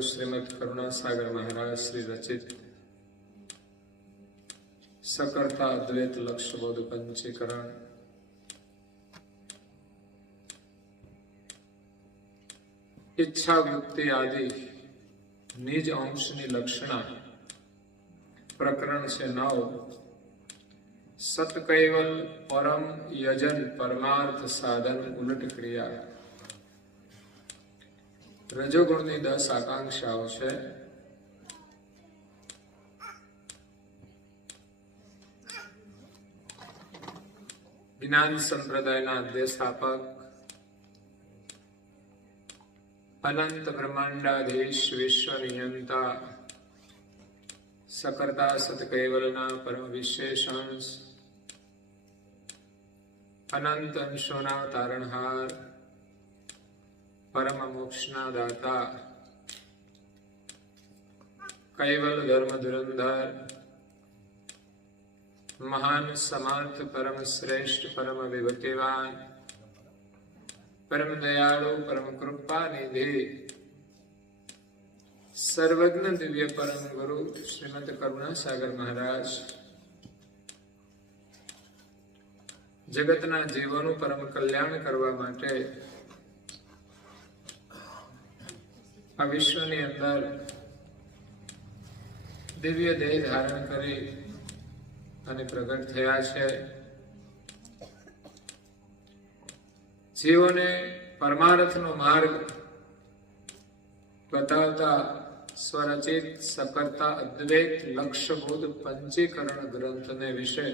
गुरु श्रीमद करुणासागर महाराज श्री रचित सकर्ता अद्वैत लक्ष्यबोध पंचीकरण इच्छा वृत्ति आदि निज अंशनी लक्षणा प्रकरण से 9 सत कैवल परम यजन परमार्थ साधन उलट क्रिया रजोगुणनी 10 आकांक्षाओं છે। ज्ञान संप्रदायના દેશાપક अनंत ब्रह्मांडाधीश विश्व नियंता सकर्ता सत कैवलना परम विशेषांश अनंत अंशोना तारणहार परम मोक्षना दाता कैवल धर्म धुरंधर महान समर्थ परम श्रेष्ठ परम विभूतिवान परम दयालु परम कृपा निधि सर्वज्ञ दिव्य परम गुरु श्रीमद करुणासागर महाराज जगतना जीवोनु परम कल्याण करवा माटे आ विश्वनी अंदर दिव्य देह धारण करी અને પ્રગટ થયા છે। જીવોને પરમાર્થનો માર્ગ બતાવતા સ્વરચિત सकर्ता अद्वैत लक्ष्यबोध पंचीकरण ग्रंथने विषय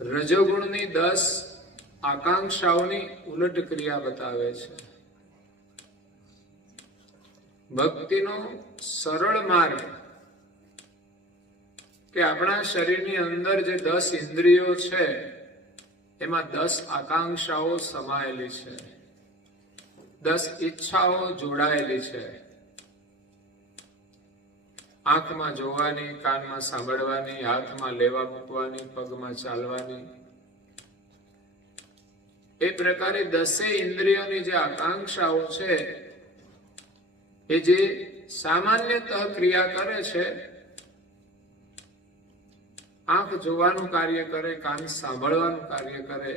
रजोगुणनी 10 आकांक्षाओनी उलट क्रिया बतावे छे। भक्तिनो सरल मार्ग કે આપણા શરીરની અંદર જે 10 ઇન્દ્રિયો છે એમાં 10 આકાંક્ષાઓ સમાયેલી છે, 10 ઈચ્છાઓ જોડાયેલી છે। આંખમાં જોવાની, કાનમાં સાંભળવાની, હાથમાં લેવા મૂકવાની, પગમાં ચાલવાની, એ પ્રકારે 10 ઇન્દ્રિયોની જે આકાંક્ષાઓ છે એ જે સામાન્યતઃ ક્રિયા કરે છે, आंख जोवानुं कार्य करे, कान सांभळवानुं कार्य करे,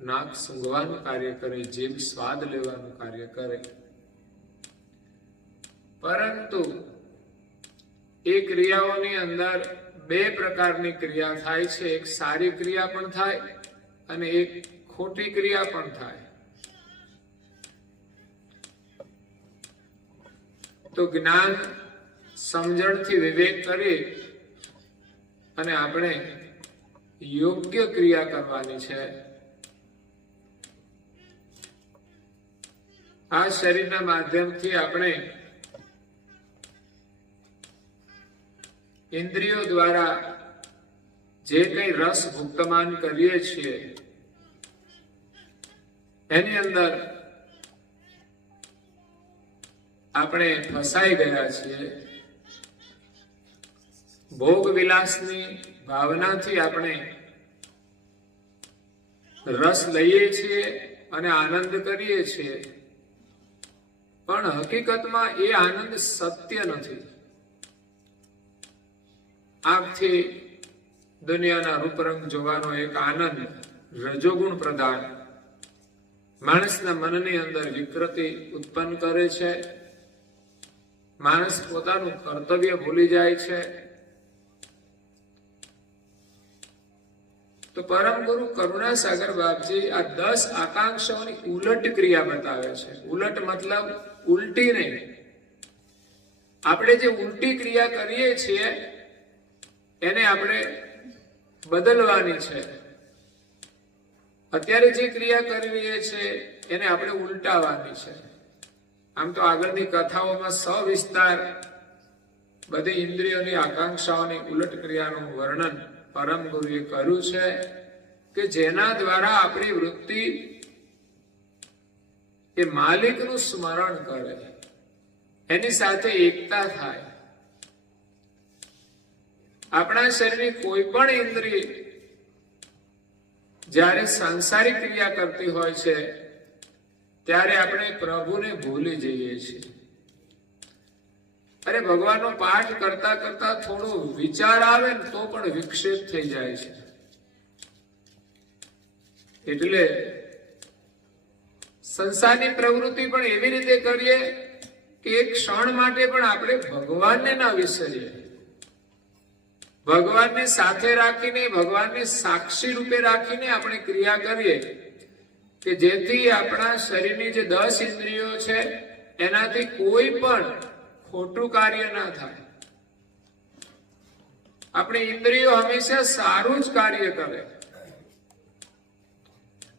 नाक सूंघवानुं कार्य करे, जीभ स्वाद लेवानुं कार्य करे। परंतु ए क्रियाओनी अंदर 2 प्रकारनी क्रिया थाय छे। एक सारी क्रिया पण थाय अने एक खोटी क्रिया पण थाय। तो ज्ञान समजणथी विवेक करे અને આપણે યોગ્ય ક્રિયા કરવાની છે। આ શરીરના માધ્યમથી આપણે ઇન્દ્રિયો દ્વારા જે કંઈ રસ ભુક્તમાન કરીએ છીએ એની અંદર આપણે ફસાઈ ગયા છીએ। भोग विलासनी भावनाथी आपणे रस लईए छीए अने आनंद करीए छीए, पण हकीकतमां ए आनंद सत्य नथी। आंखथी दुनियाना रूपरंग जोवानो एक आनंद रजोगुण प्रधान माणसना मननी अंदर विकृति उत्पन्न करे छे। माणस पोतानुं कर्तव्य भूली जाय छे। तो परम गुरु करुणासागर बापजी आ 10 आकांक्षाओनी उलट क्रिया बतावे छे। उलट मतलब उल्टी नहीं। आपणे जे उल्टी क्रिया करीए छीए एने आपणे बदलवानी छे। अत्यारे जे क्रिया करी रहीए छे एने आपणे उल्टावानी छे। आम तो आगळनी कथाओमां सविस्तार बधी इंद्रियोनी आकांक्षाओनी उलट क्रियानुं वर्णन परम गुरुए कर्યું છે કે જેના દ્વારા આપણી વૃત્તિ એ માલિકનું સ્મરણ કરે, એની સાથે એકતા થાય। આપણા શરીરની કોઈ પણ ઇન્દ્રિય જ્યારે સાંસારિક ક્રિયા કરતી હોય છે ત્યારે આપણે પ્રભુને ભૂલી જઈએ છીએ। અરે ભગવાનનો પાઠ કરતા કરતા થોડો વિચાર આવે ને તો પણ વિક્ષેપ થઈ જાય છે. એટલે સંસારની પ્રવૃત્તિ પણ એવી રીતે કરીએ કે એક ક્ષણ માટે પણ આપણે ભગવાનને ના વિસરીએ. ભગવાનને સાથે રાખીને, ભગવાનને સાક્ષી રૂપે રાખીને આપણે ક્રિયા કરીએ કે જેથી આપણા શરીરની જે 10 ઇન્દ્રિયો છે એનાથી કોઈ પણ ખોટું કાર્ય ના થાય. આપણી ઇન્દ્રિયો હંમેશા સારું જ કાર્ય કરે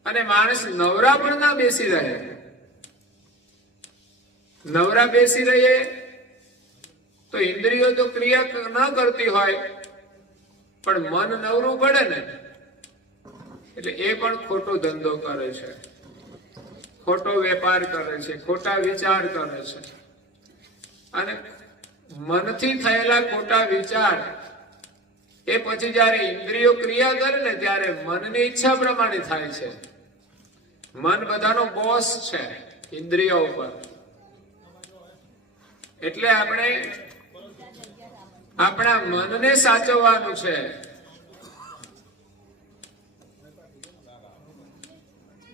અને માણસ નવરા પણ ના બેસી રહે. નવરા બેસી રહીએ તો ઇન્દ્રિયો તો ક્રિયા ન કરતી હોય પણ મન નવરું પડે ને એટલે એ પણ ખોટો ધંધો કરે છે, ખોટો વેપાર કરે છે, ખોટા વિચાર કરે છે. અને મનથી થયેલા ખોટા વિચાર એ પછી જયારે ઇન્દ્રિયો ક્રિયા કરે ને ત્યારે મનની ઈચ્છા પ્રમાણે થાય છે. મન બધાનો બોસ છે ઇન્દ્રિયો ઉપર. એટલે આપણે આપણા મનને સાચવવાનું છે.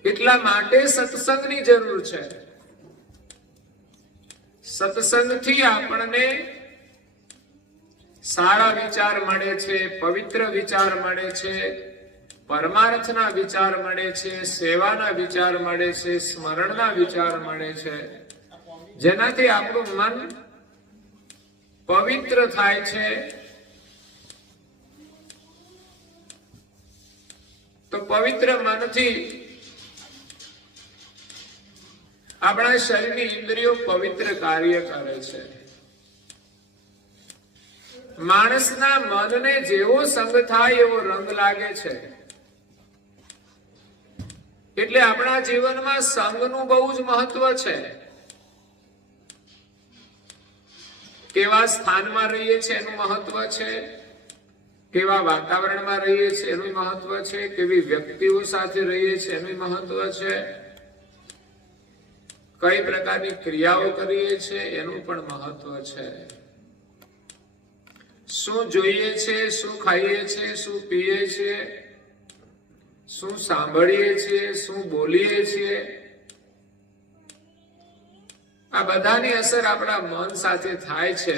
એટલા માટે સત્સંગની જરૂર છે. સત્સંગથી આપણને સારા વિચાર મળે છે, પવિત્ર વિચાર મળે છે, પરમાર્થના વિચાર મળે છે, સેવાના વિચાર મળે છે, સ્મરણના વિચાર મળે છે, જેનાથી આપણું મન પવિત્ર થાય છે. તો પવિત્ર મનથી આપણા શરીરની ઇન્દ્રિયો પવિત્ર કાર્ય કરે છે. માણસના મનને જેવો સંગ થાય એવો રંગ લાગે છે. એટલે આપણા જીવનમાં સંગનું બહુ જ મહત્વ છે. કેવા સ્થાનમાં રહીએ છીએ એનું મહત્વ છે, કેવા વાતાવરણમાં રહીએ છીએ એનું મહત્વ છે, કેવી વ્યક્તિઓ સાથે રહીએ છીએ એનું મહત્વ છે, કઈ પ્રકારની ક્રિયાઓ કરીએ છીએ એનું પણ મહત્વ છે. શું જોઈએ છે, શું ખાઈએ છીએ, શું પીએ છીએ, શું સાંભળીએ છીએ, શું બોલીએ છીએ, આ બધાની અસર આપણા મન સાથે થાય છે.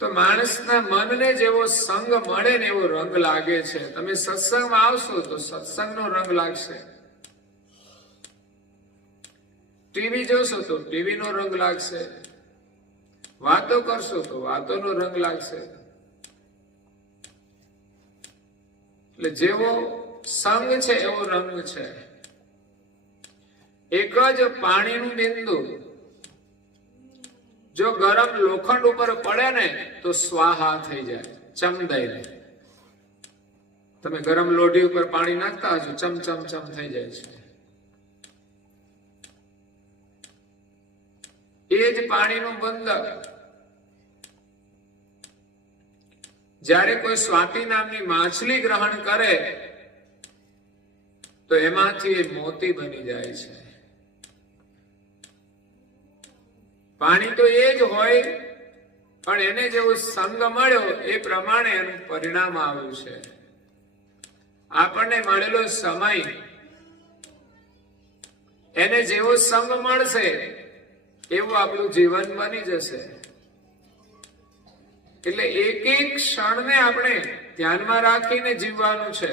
તો માણસના મનને જેવો સંગ મળે ને એવો રંગ લાગે છે. તમે સત્સંગમાં આવશો તો સત્સંગનો રંગ લાગશે, ટીવી જોશો તો ટીવીનો રંગ લાગશે, વાતો કરશો તો વાતોનો રંગ લાગશે. એટલે જેવો સંગ છે એવો રંગ છે. એક જ પાણીનું બિંદુ જો ગરમ લોખંડ ઉપર પડે ને તો સ્વાહા થઈ જાય, ચમદાઈ જાય. તમે ગરમ લોઢી ઉપર પાણી નાખતા હશો, ચમ ચમ ચમ થઈ જાય છે. એ જ પાણીનું બંદર જ્યારે કોઈ સ્વાતિ નામની માછલી ગ્રહણ કરે તો એમાંથી એ મોતી બની જાય છે. પાણી તો એ જ હોય પણ એને જેવો સંગ મળ્યો એ પ્રમાણે એનું પરિણામ આવ્યું છે. આપણને મળેલો સમય એને જેવો સંગ મળશે એવું આપણું જીવન બની જશે. એટલે એક એક ક્ષણને આપણે ધ્યાનમાં રાખીને જીવવાનું છે.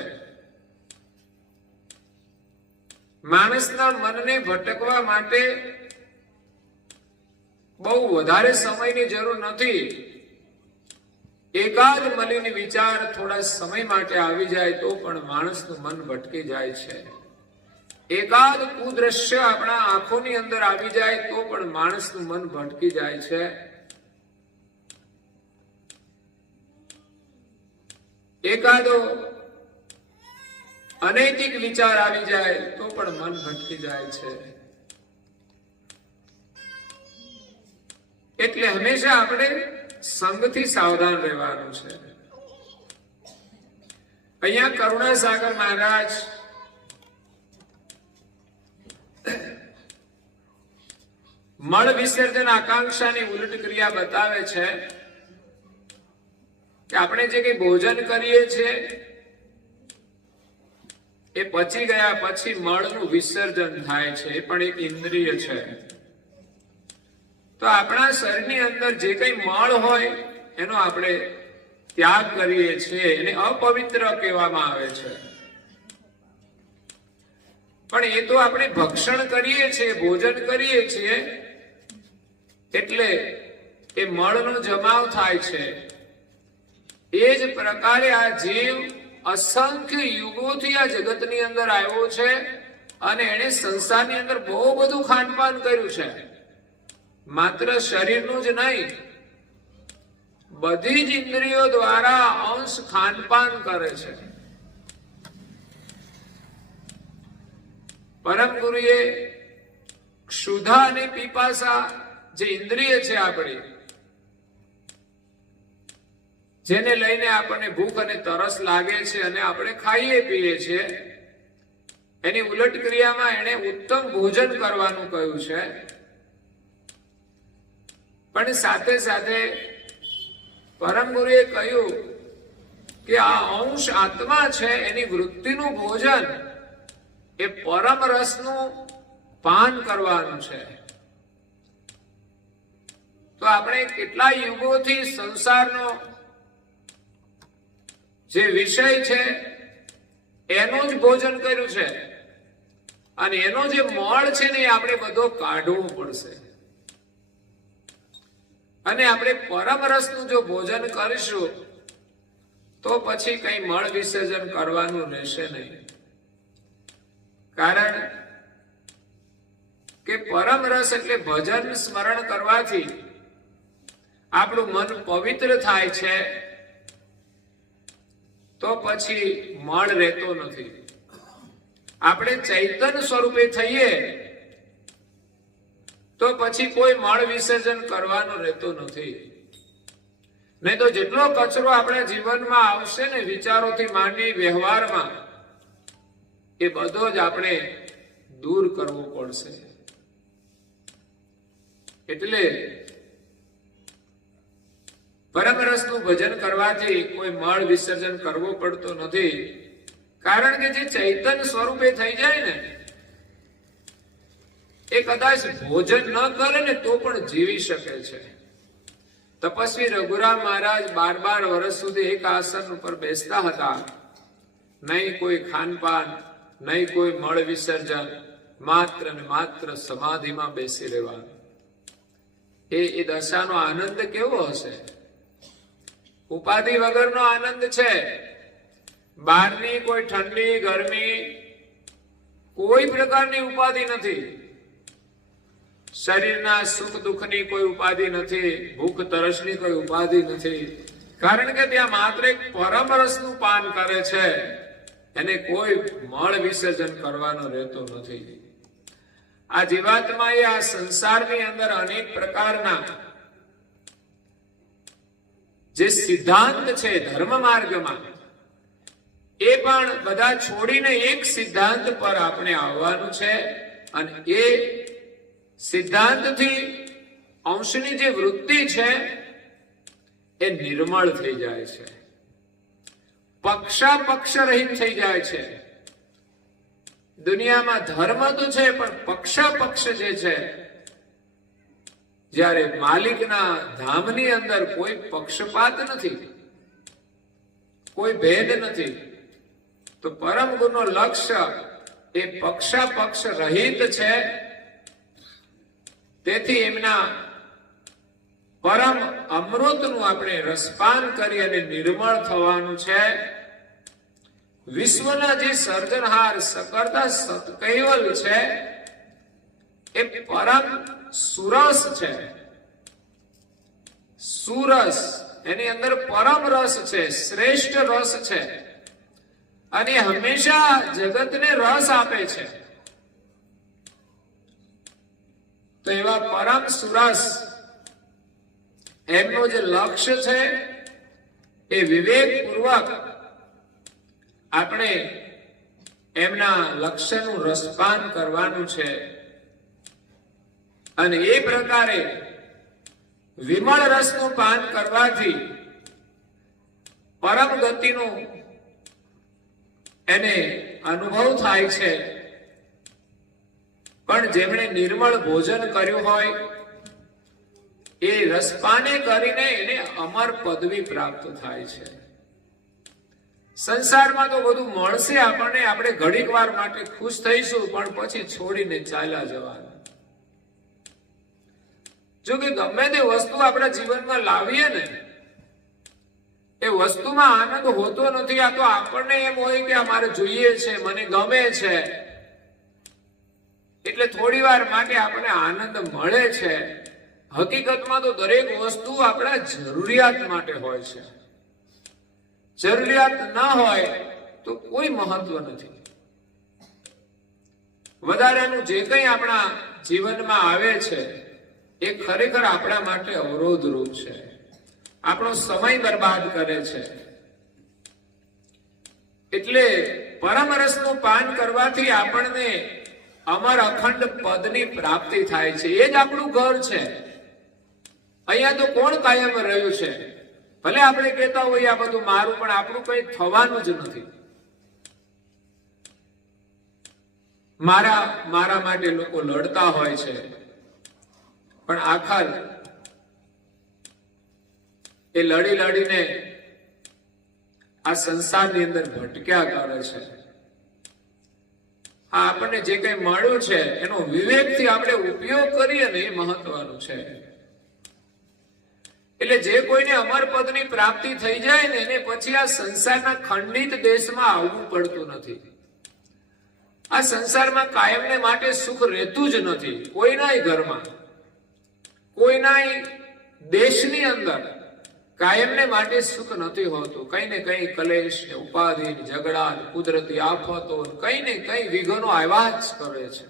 માણસના મનને ભટકવા માટે બહુ વધારે સમયની જરૂર નથી. એકાદ મલિન વિચાર થોડા સમય માટે આવી જાય તો પણ માણસનું મન ભટકી જાય છે. એકાદ કુદ્રશ્ય આપણા આંખોની અંદર આવી જાય તો પણ માણસનું મન ભટકી જાય છે. એકાદો અનૈતિક વિચાર આવી જાય તો પણ મન ભટકી જાય છે. એટલે હંમેશા આપણે સંગથી સાવધાન રહેવાનું છે. અહીંયા કરુણાસાગર મહારાજ મળ વિસર્જન આકાંક્ષાની ઉલટ ક્રિયા બતાવે છે કે આપણે જે કઈ ભોજન કરીએ છીએ એ પચી ગયા પછી મળનું વિસર્જન થાય છે, એ પણ એક ઇન્દ્રિય છે. તો આપણા શરીરની અંદર જે કઈ મળ હોય એનો આપણે ત્યાગ કરીએ છીએ, એને અપવિત્ર કહેવામાં આવે છે. પણ એ તો આપણે ભક્ષણ કરીએ છીએ, ભોજન કરીએ છીએ, એટલે એ મળનો જમાવ થાય છે. એ જ પ્રકારે આ જીવ અસંખ્ય યુગોથી આ જગતની અંદર આવ્યો છે અને એને સંસારની અંદર બહુ બધું ખાનપાન કર્યું છે. માત્ર શરીરનું જ નહીં, બધી જ ઇન્દ્રિયો દ્વારા અંશ ખાનપાન કરે છે. પરમ ગુરુએ ક્ષુધા અને પીપાસા જે ઇન્દ્રિય છે આપણી, જેને લઈને આપણને ભૂખ અને તરસ લાગે છે અને આપણે ખાઈએ પીએ છીએ, એની ઉલટ ક્રિયામાં એને ઉત્તમ ભોજન કરવાનું કહ્યું છે. પણ સાથે સાથે પરમ ગુરુએ કહ્યું કે આ અંશ આત્મા છે, એની વૃત્તિનું ભોજન એ પરમ રસનું પાન કરવાનું છે. તો આપણે કેટલા યુગોથી સંસારનો જે વિષય છે એનું જ ભોજન કર્યું છે અને એનો જે મળ છે ને એ આપણે બધો કાઢવો પડશે. અને આપણે પરમ રસનું જો ભોજન કરીશું તો પછી કઈ મળ વિસર્જન કરવાનું રહેશે નહીં. કારણ કે પરમ રસ એટલે ભજન સ્મરણ કરવાથી આપણું મન પવિત્ર થાય છે, તો પછી મળ રહેતો નથી. આપણે ચૈતન સ્વરૂપે થઈએ તો પછી કોઈ મળ વિસર્જન કરવાનું રહેતું નથી. નહીં તો જેટલો કચરો આપણા જીવનમાં આવશે ને, વિચારોથી માંડી વ્યવહારમાં, એ બધો જ આપણે દૂર કરવો પડશે. એટલે પરમ રસનું ભજન કરવાથી કોઈ મળ વિસર્જન કરવો પડતો નથી. કારણ કે જે ચૈતન સ્વરૂપે થઈ જાય ને, એ કદાચ ભોજન ન કરે ને તો પણ જીવી શકે છે. તપસ્વી રઘુરામ મહારાજ 12 વર્ષ સુધી એક આસન ઉપર બેસતા હતા. નહીં કોઈ ખાનપાન, નહીં કોઈ મળ વિસર્જન, માત્ર ને માત્ર સમાધિમાં બેસી રહેવાનું. એ દશાનો આનંદ કેવો હશે! ઉપાધિ વગરનો આનંદ છે. બહારની કોઈ ઠંડી, ગરમી, કોઈ પ્રકારની ઉપાધિ નથી. શરીરના સુખ દુઃખની કોઈ ઉપાધિ નથી, ભૂખ તરસની કોઈ ઉપાધિ નથી. કારણ કે ત્યાં માત્ર એક પરમ રસનું પાન કરે છે, એને કોઈ મળ વિસર્જન કરવાનો રહેતો નથી. આ જીવાત્માએ આ સંસારની અંદર અનેક પ્રકારના જે સિદ્ધાંત છે ધર્મ માર્ગમાં, એ પણ બધા છોડીને એક સિદ્ધાંત પર આપણે આવવાનું છે. અને એ સિદ્ધાંતથી અંશની જે વૃત્તિ છે એ નિર્મળ થઈ જાય છે, પક્ષાપક્ષ રહિત થઈ જાય છે. દુનિયામાં ધર્મ તો છે પણ પક્ષાપક્ષ જે છે, જ્યારે માલિકના ધામની અંદર કોઈ પક્ષપાત નથી, કોઈ ભેદ નથી. તો પરમ ગુરુનો લક્ષ્ય એ પક્ષાપક્ષ રહિત છે. તેથી એમના પરમ અમૃતનું આપણે રસપાન કરી અને નિર્મળ થવાનું છે. વિશ્વના જે સર્જનહાર સકર્તા સત્કૈવલ છે એ પરમ સુરસ છે. સુરસ એની અંદર પરમ રસ છે, શ્રેષ્ઠ રસ છે, અને હંમેશા જગતને રસ આપે છે. તો એવા પરમ સુરસ એમનું જે લક્ષ્ય છે એ વિવેકપૂર્વક આપણે એમના લક્ષ્યનું રસપાન કરવાનું છે. અને એ પ્રકારે વિમળ રસનું પાન કરવાથી પરમ ગતિનો એને અનુભવ થાય છે. પણ જેમણે નિર્મળ ભોજન કર્યું હોય એ રસપાને કરીને એને અમર પદવી પ્રાપ્ત થાય છે. સંસારમાં તો બધું મળશે આપણને, આપણે ઘડીક વાર માટે ખુશ થઈશું પણ પછી છોડીને ચાલ્યા જવાનું. જો કે ગમે તે વસ્તુ આપણા જીવનમાં લાવીએ ને, એ વસ્તુમાં આનંદ હોતો નથી. આ તો આપણને એમ હોય કે અમારે જોઈએ છે, મને ગમે છે, એટલે થોડી વાર માટે આપણને આનંદ મળે છે. હકીકતમાં તો દરેક વસ્તુ આપણા જરૂરિયાત માટે હોય છે. જરૂરિયાત ના હોય તો કોઈ મહત્વ નથી. વધારાનું જે કંઈ આપણા જીવનમાં આવે છે એ ખરેખર આપણા માટે અવરોધરૂપ છે, આપણો સમય બરબાદ કરે છે. એટલે પરમ રસનું પાન કરવાથી આપણને અમર અખંડ પદની પ્રાપ્તિ થાય છે. એ જ આપણું ઘર છે. અહીંયા તો કોણ કાયમ રહ્યું છે? ભલે આપણે કહેતા હોઈએ આ બધું મારું, પણ આપણું કઈ થવાનું જ નથી. મારા માટે લોકો લડતા હોય છે, પણ આખર એ લડીને આ સંસારની અંદર ભટક્યા કરે છે. આપણને જે કઈ મળ્યું છે એનો વિવેકથી આપણે ઉપયોગ કરીએ ને એ મહત્વનું છે. એટલે જે કોઈને અમર પદની પ્રાપ્તિ થઈ જાય ને એને પછી આ સંસારના ખંડિત દેશમાં આવવું પડતું નથી. આ સંસારમાં કાયમને માટે સુખ રહેતું જ નથી. કોઈનાય ઘરમાં, કોઈનાય દેશની અંદર કાયમને માટે સુખ નથી હોતું. કઈ ને કઈ કલેશ ને ઉપાધિ, ઝઘડા, કુદરતી આફતો, કઈ ને કઈ વિઘ્નો આવ્યા જ કરે છે.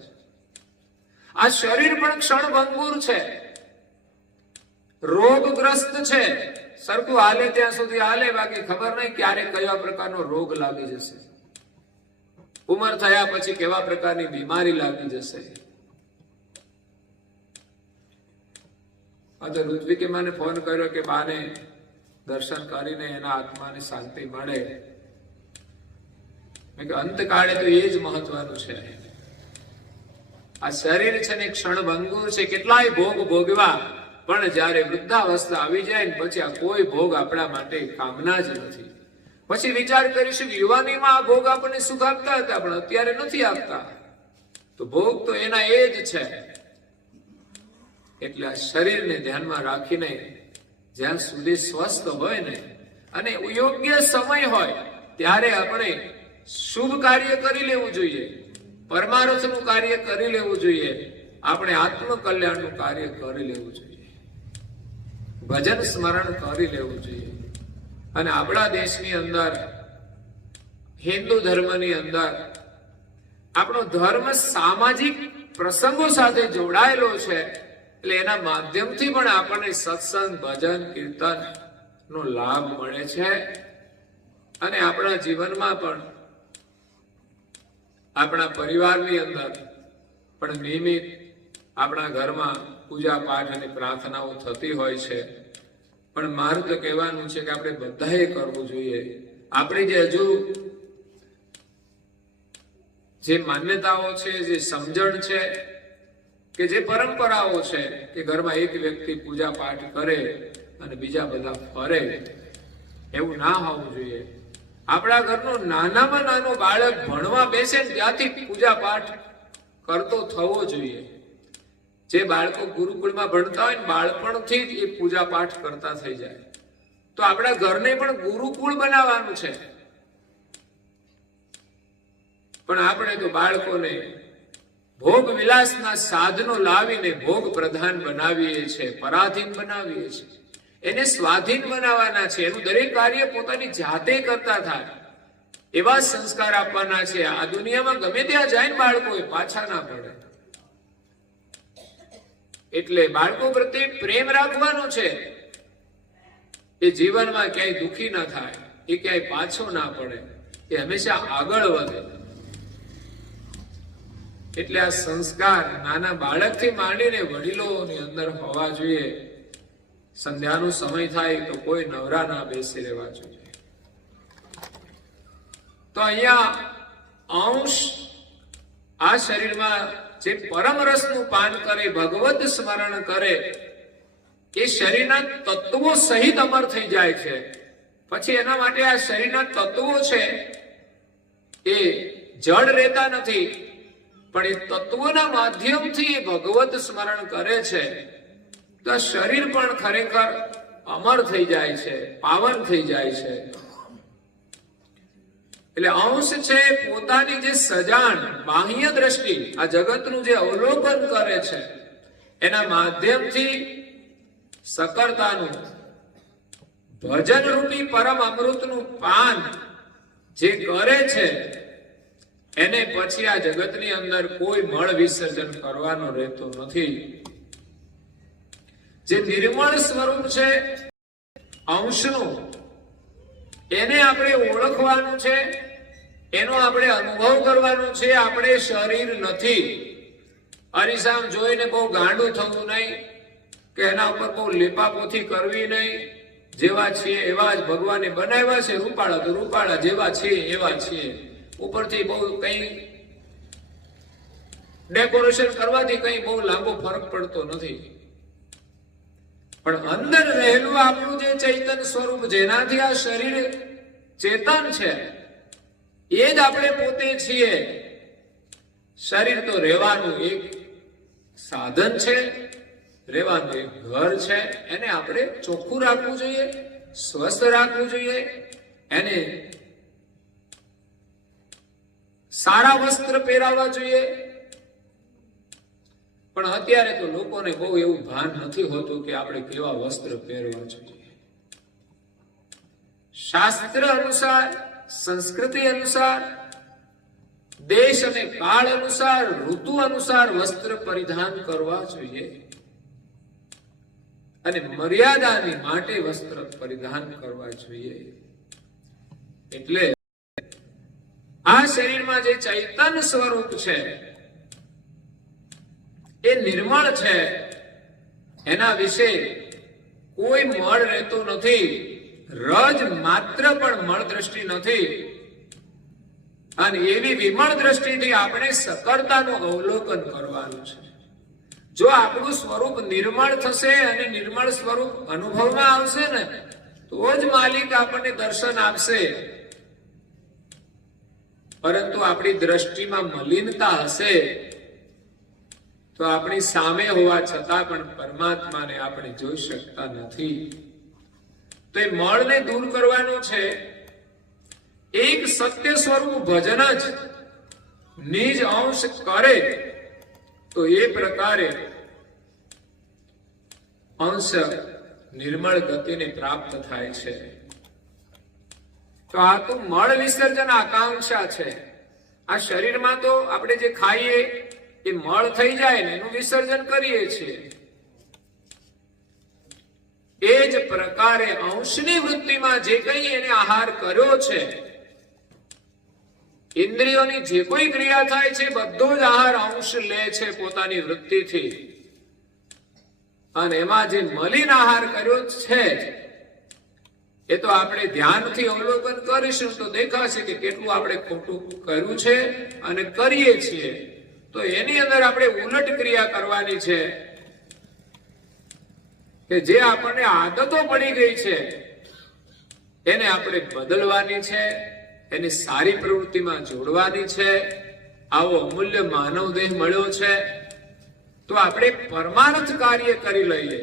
આ શરીર પણ ક્ષણભંગુર છે, રોગગ્રસ્ત છે. સરખું હાલે ત્યાં સુધી હાલે, બાકી ખબર નહીં ક્યારે કયા પ્રકારનો રોગ લાગી જશે, ઉંમર થયા પછી કેવા પ્રકારની બીમારી લાગી જશે. આ તો ઋત્વિકે મને ફોન કર્યો કે બાને દર્શન કરીને એના આત્માને શાંતિ મળે. અંતકાળે તો એ જ મહત્વનું છે. આ શરીર છે ને ક્ષણભંગુર છે, કેટલાય ભોગ ભોગવા, પણ જયારે વૃદ્ધાવસ્થા આવી જાય ને પછી આ કોઈ ભોગ આપણા માટે કામના જ નથી. પછી વિચાર કરીશું યુવાનીમાં આ ભોગ આપણને સુખ આપતા હતા, પણ અત્યારે નથી આપતા. તો ભોગ તો એના એ જ છે. એટલે આ શરીરને ધ્યાનમાં રાખીને જ્યાં સુધી સ્વસ્થ હોય ને અને યોગ્ય સમય હોય ત્યારે આપણે શુભ કાર્ય કરી લેવું જોઈએ, પરમાર્થનું કાર્ય કરી લેવું જોઈએ, આપણે આત્મકલ્યાણનું કાર્ય કરી લેવું જોઈએ, ભજન સ્મરણ કરી લેવું જોઈએ. અને આપણા દેશની અંદર, હિન્દુ ધર્મની અંદર આપણો ધર્મ સામાજિક પ્રસંગો સાથે જોડાયેલો છે. એટલે એના માધ્યમથી પણ આપણને સત્સંગ, ભજન, કીર્તન નો લાભ મળે છે. અને આપણા જીવનમાં પણ, આપણા પરિવારની અંદર પણ નિયમિત આપણા ઘરમાં પૂજા પાઠ અને પ્રાર્થનાઓ થતી હોય છે. પણ મારું તો કહેવાનું છે કે આપણે બધાએ કરવું જોઈએ. આપણે જે હજુ જે માન્યતાઓ છે, જે સમજણ છે, કે જે પરંપરાઓ છે કે ઘરમાં એક વ્યક્તિ પૂજા પાઠ કરે અને બીજા બધા ફરે, એવું ના હોવું જોઈએ. આપણા ઘરનું નાનામાં નાનો બાળક ભણવા બેસે ને ત્યાંથી પૂજા પાઠ કરતો થવો જોઈએ. જે બાળકો ગુરુકુળમાં ભણતા હોય ને બાળપણથી જ એ પૂજા પાઠ કરતા થઈ જાય. તો આપણા ઘરને પણ ગુરુકુળ બનાવવાનું છે. પણ આપણે તો બાળકોને ભોગ વિલાસના સાધનો લાવીને ભોગ પ્રધાન બનાવીએ છીએ, પરાધીન બનાવીએ છીએ. એને સ્વાધીન બનાવવાના છે. એનું દરેક કાર્ય પોતાની જાતે કરતા થાય એવા સંસ્કાર આપવાના છે. આ દુનિયામાં ગમે ત્યાં જાય ને બાળકો પાછા ના પડે. એટલે બાળકો પ્રત્યે પ્રેમ રાખવાનો છે. એ જીવનમાં ક્યાંય દુખી ના થાય, એ ક્યાંય પાછો ના પડે, એ હંમેશા આગળ વધે. એટલે આ સંસ્કાર નાના બાળકથી માંડીને વડીલોની અંદર હોવા જોઈએ. સંધ્યાનો સમય થાય તો કોઈ નવરા ના બેસી રહેવા જોઈએ. તો અહીંયા અંશ આ શરીરમાં જે પરમ રસનું પાન કરે, ભગવત સ્મરણ કરે, એ શરીરના તત્વો સહિત અમર થઈ જાય છે. પછી એના માટે આ શરીરના તત્વો છે એ જડ રહેતા નથી, પણ એ તત્વોના માધ્યમથી એ ભગવત સ્મરણ કરે છે. તો આ શરીર પણ ખરેખર અમર થઈ જાય છે, પાવન થઈ જાય છે. એટલે અંશ છે પોતાની જે સજાણ બાહ્ય દ્રષ્ટિ, આ જગતનું જે અવલોકન કરે છે, એના માધ્યમથી સકળતાનું ભજન રૂપી પરમ અમૃતનું પાન જે કરે છે, એને પછી આ જગતની અંદર કોઈ મળ વિસર્જન કરવાનો રહેતો નથી. જે નિર્મળ સ્વરૂપ છે અંશનું, એને આપણે ઓળખવાનું છે, એનો આપણે અનુભવ કરવાનો છે. આપણે શરીર નથી. અરીસામ જોઈને બહુ ગાંડું થવું નહીં, કે એના ઉપર બહુ લેપાપોથી કરવી નહીં. જેવા છીએ એવા જ ભગવાને બનાવ્યા છે. રૂપાળા તો રૂપાળા, જેવા છીએ એવા છીએ. ઉપરથી બહુ કઈ ડેકોરેશન કરવાથી કઈ બહુ લાંબો ફરક પડતો નથી. પણ અંદર રહેલું આપણું જે ચૈતન્ય સ્વરૂપ, જેનાથી આ શરીર ચેતન છે, એ જ આપણે પોતે છીએ. શરીર તો રહેવાનું એક સાધન છે, રહેવાનું એક ઘર છે. એને આપણે ચોખ્ખું રાખવું જોઈએ, સ્વસ્થ રાખવું જોઈએ. એને સારા વસ્ત્ર પહેરાવવા જોઈએ. પણ અત્યારે તો લોકોને બહુ એવું ભાન નથી હોતું કે આપણે કેવા વસ્ત્ર પહેરવા જોઈએ. શાસ્ત્ર અનુસાર, સંસ્કૃતિ અનુસાર, દેશ અને કાળ અનુસાર, ઋતુ અનુસાર વસ્ત્ર પરિધાન કરવા જોઈએ. અને મર્યાદાની માટે વસ્ત્ર પરિધાન કરવા જોઈએ. એટલે આ શરીરમાં જે ચૈતન્ય સ્વરૂપ છે એ નિર્મળ છે. એના વિશે કોઈ મળ રહેતો નથી. રજ માત્ર પણ મળ દ્રષ્ટિ નથી. અને એવી વિમળ દ્રષ્ટિથી આપણે સકળતાનું અવલોકન કરવાનું છે. જો આપણું સ્વરૂપ નિર્મળ થશે અને નિર્મળ સ્વરૂપ અનુભવમાં આવશે ને, તો જ માલિક આપણને દર્શન આપશે. પરંતુ આપણી દ્રષ્ટિમાં મલિનતા હશે તો આપણી સામે હોવા છતાં પણ પરમાત્માને આપણે જોઈ શકતા નથી. તો એ મળને દૂર કરવાનું છે. એક સત્ય સ્વરૂપ ભજન જ નિજ અંશ કરે તો એ પ્રકારે અંશ નિર્મળ ગતિને પ્રાપ્ત થાય છે. તો આ તો મળ વિસર્જન આકાંક્ષા છે. આ શરીરમાં તો આપણે જે ખાઈએ એ મળ થઈ જાય ને એનું વિસર્જન કરીએ છીએ. એ જ પ્રકારે અંશની વૃત્તિમાં જે કંઈ એને આહાર કર્યો છે, ઇન્દ્રિયોની જે કોઈ ક્રિયા થાય છે, બધો જ આહાર અંશ લે છે પોતાની વૃત્તિથી. અને એમાં જે મલિન આહાર કર્યો છે એ તો આપણે ધ્યાનથી અવલોકન કરીશું તો દેખાશે કે કેટલું આપણે ખોટું કર્યું છે અને કરીએ છીએ. તો એની અંદર આપણે ઉલટ ક્રિયા કરવાની છે કે જે આપણને આદતો પડી ગઈ છે એને આપણે બદલવાની છે, એની સારી પ્રવૃત્તિમાં જોડવાની છે. આવો અમૂલ્ય માનવ દેહ મળ્યો છે તો આપણે પરમાર્થ કાર્ય કરી લઈએ.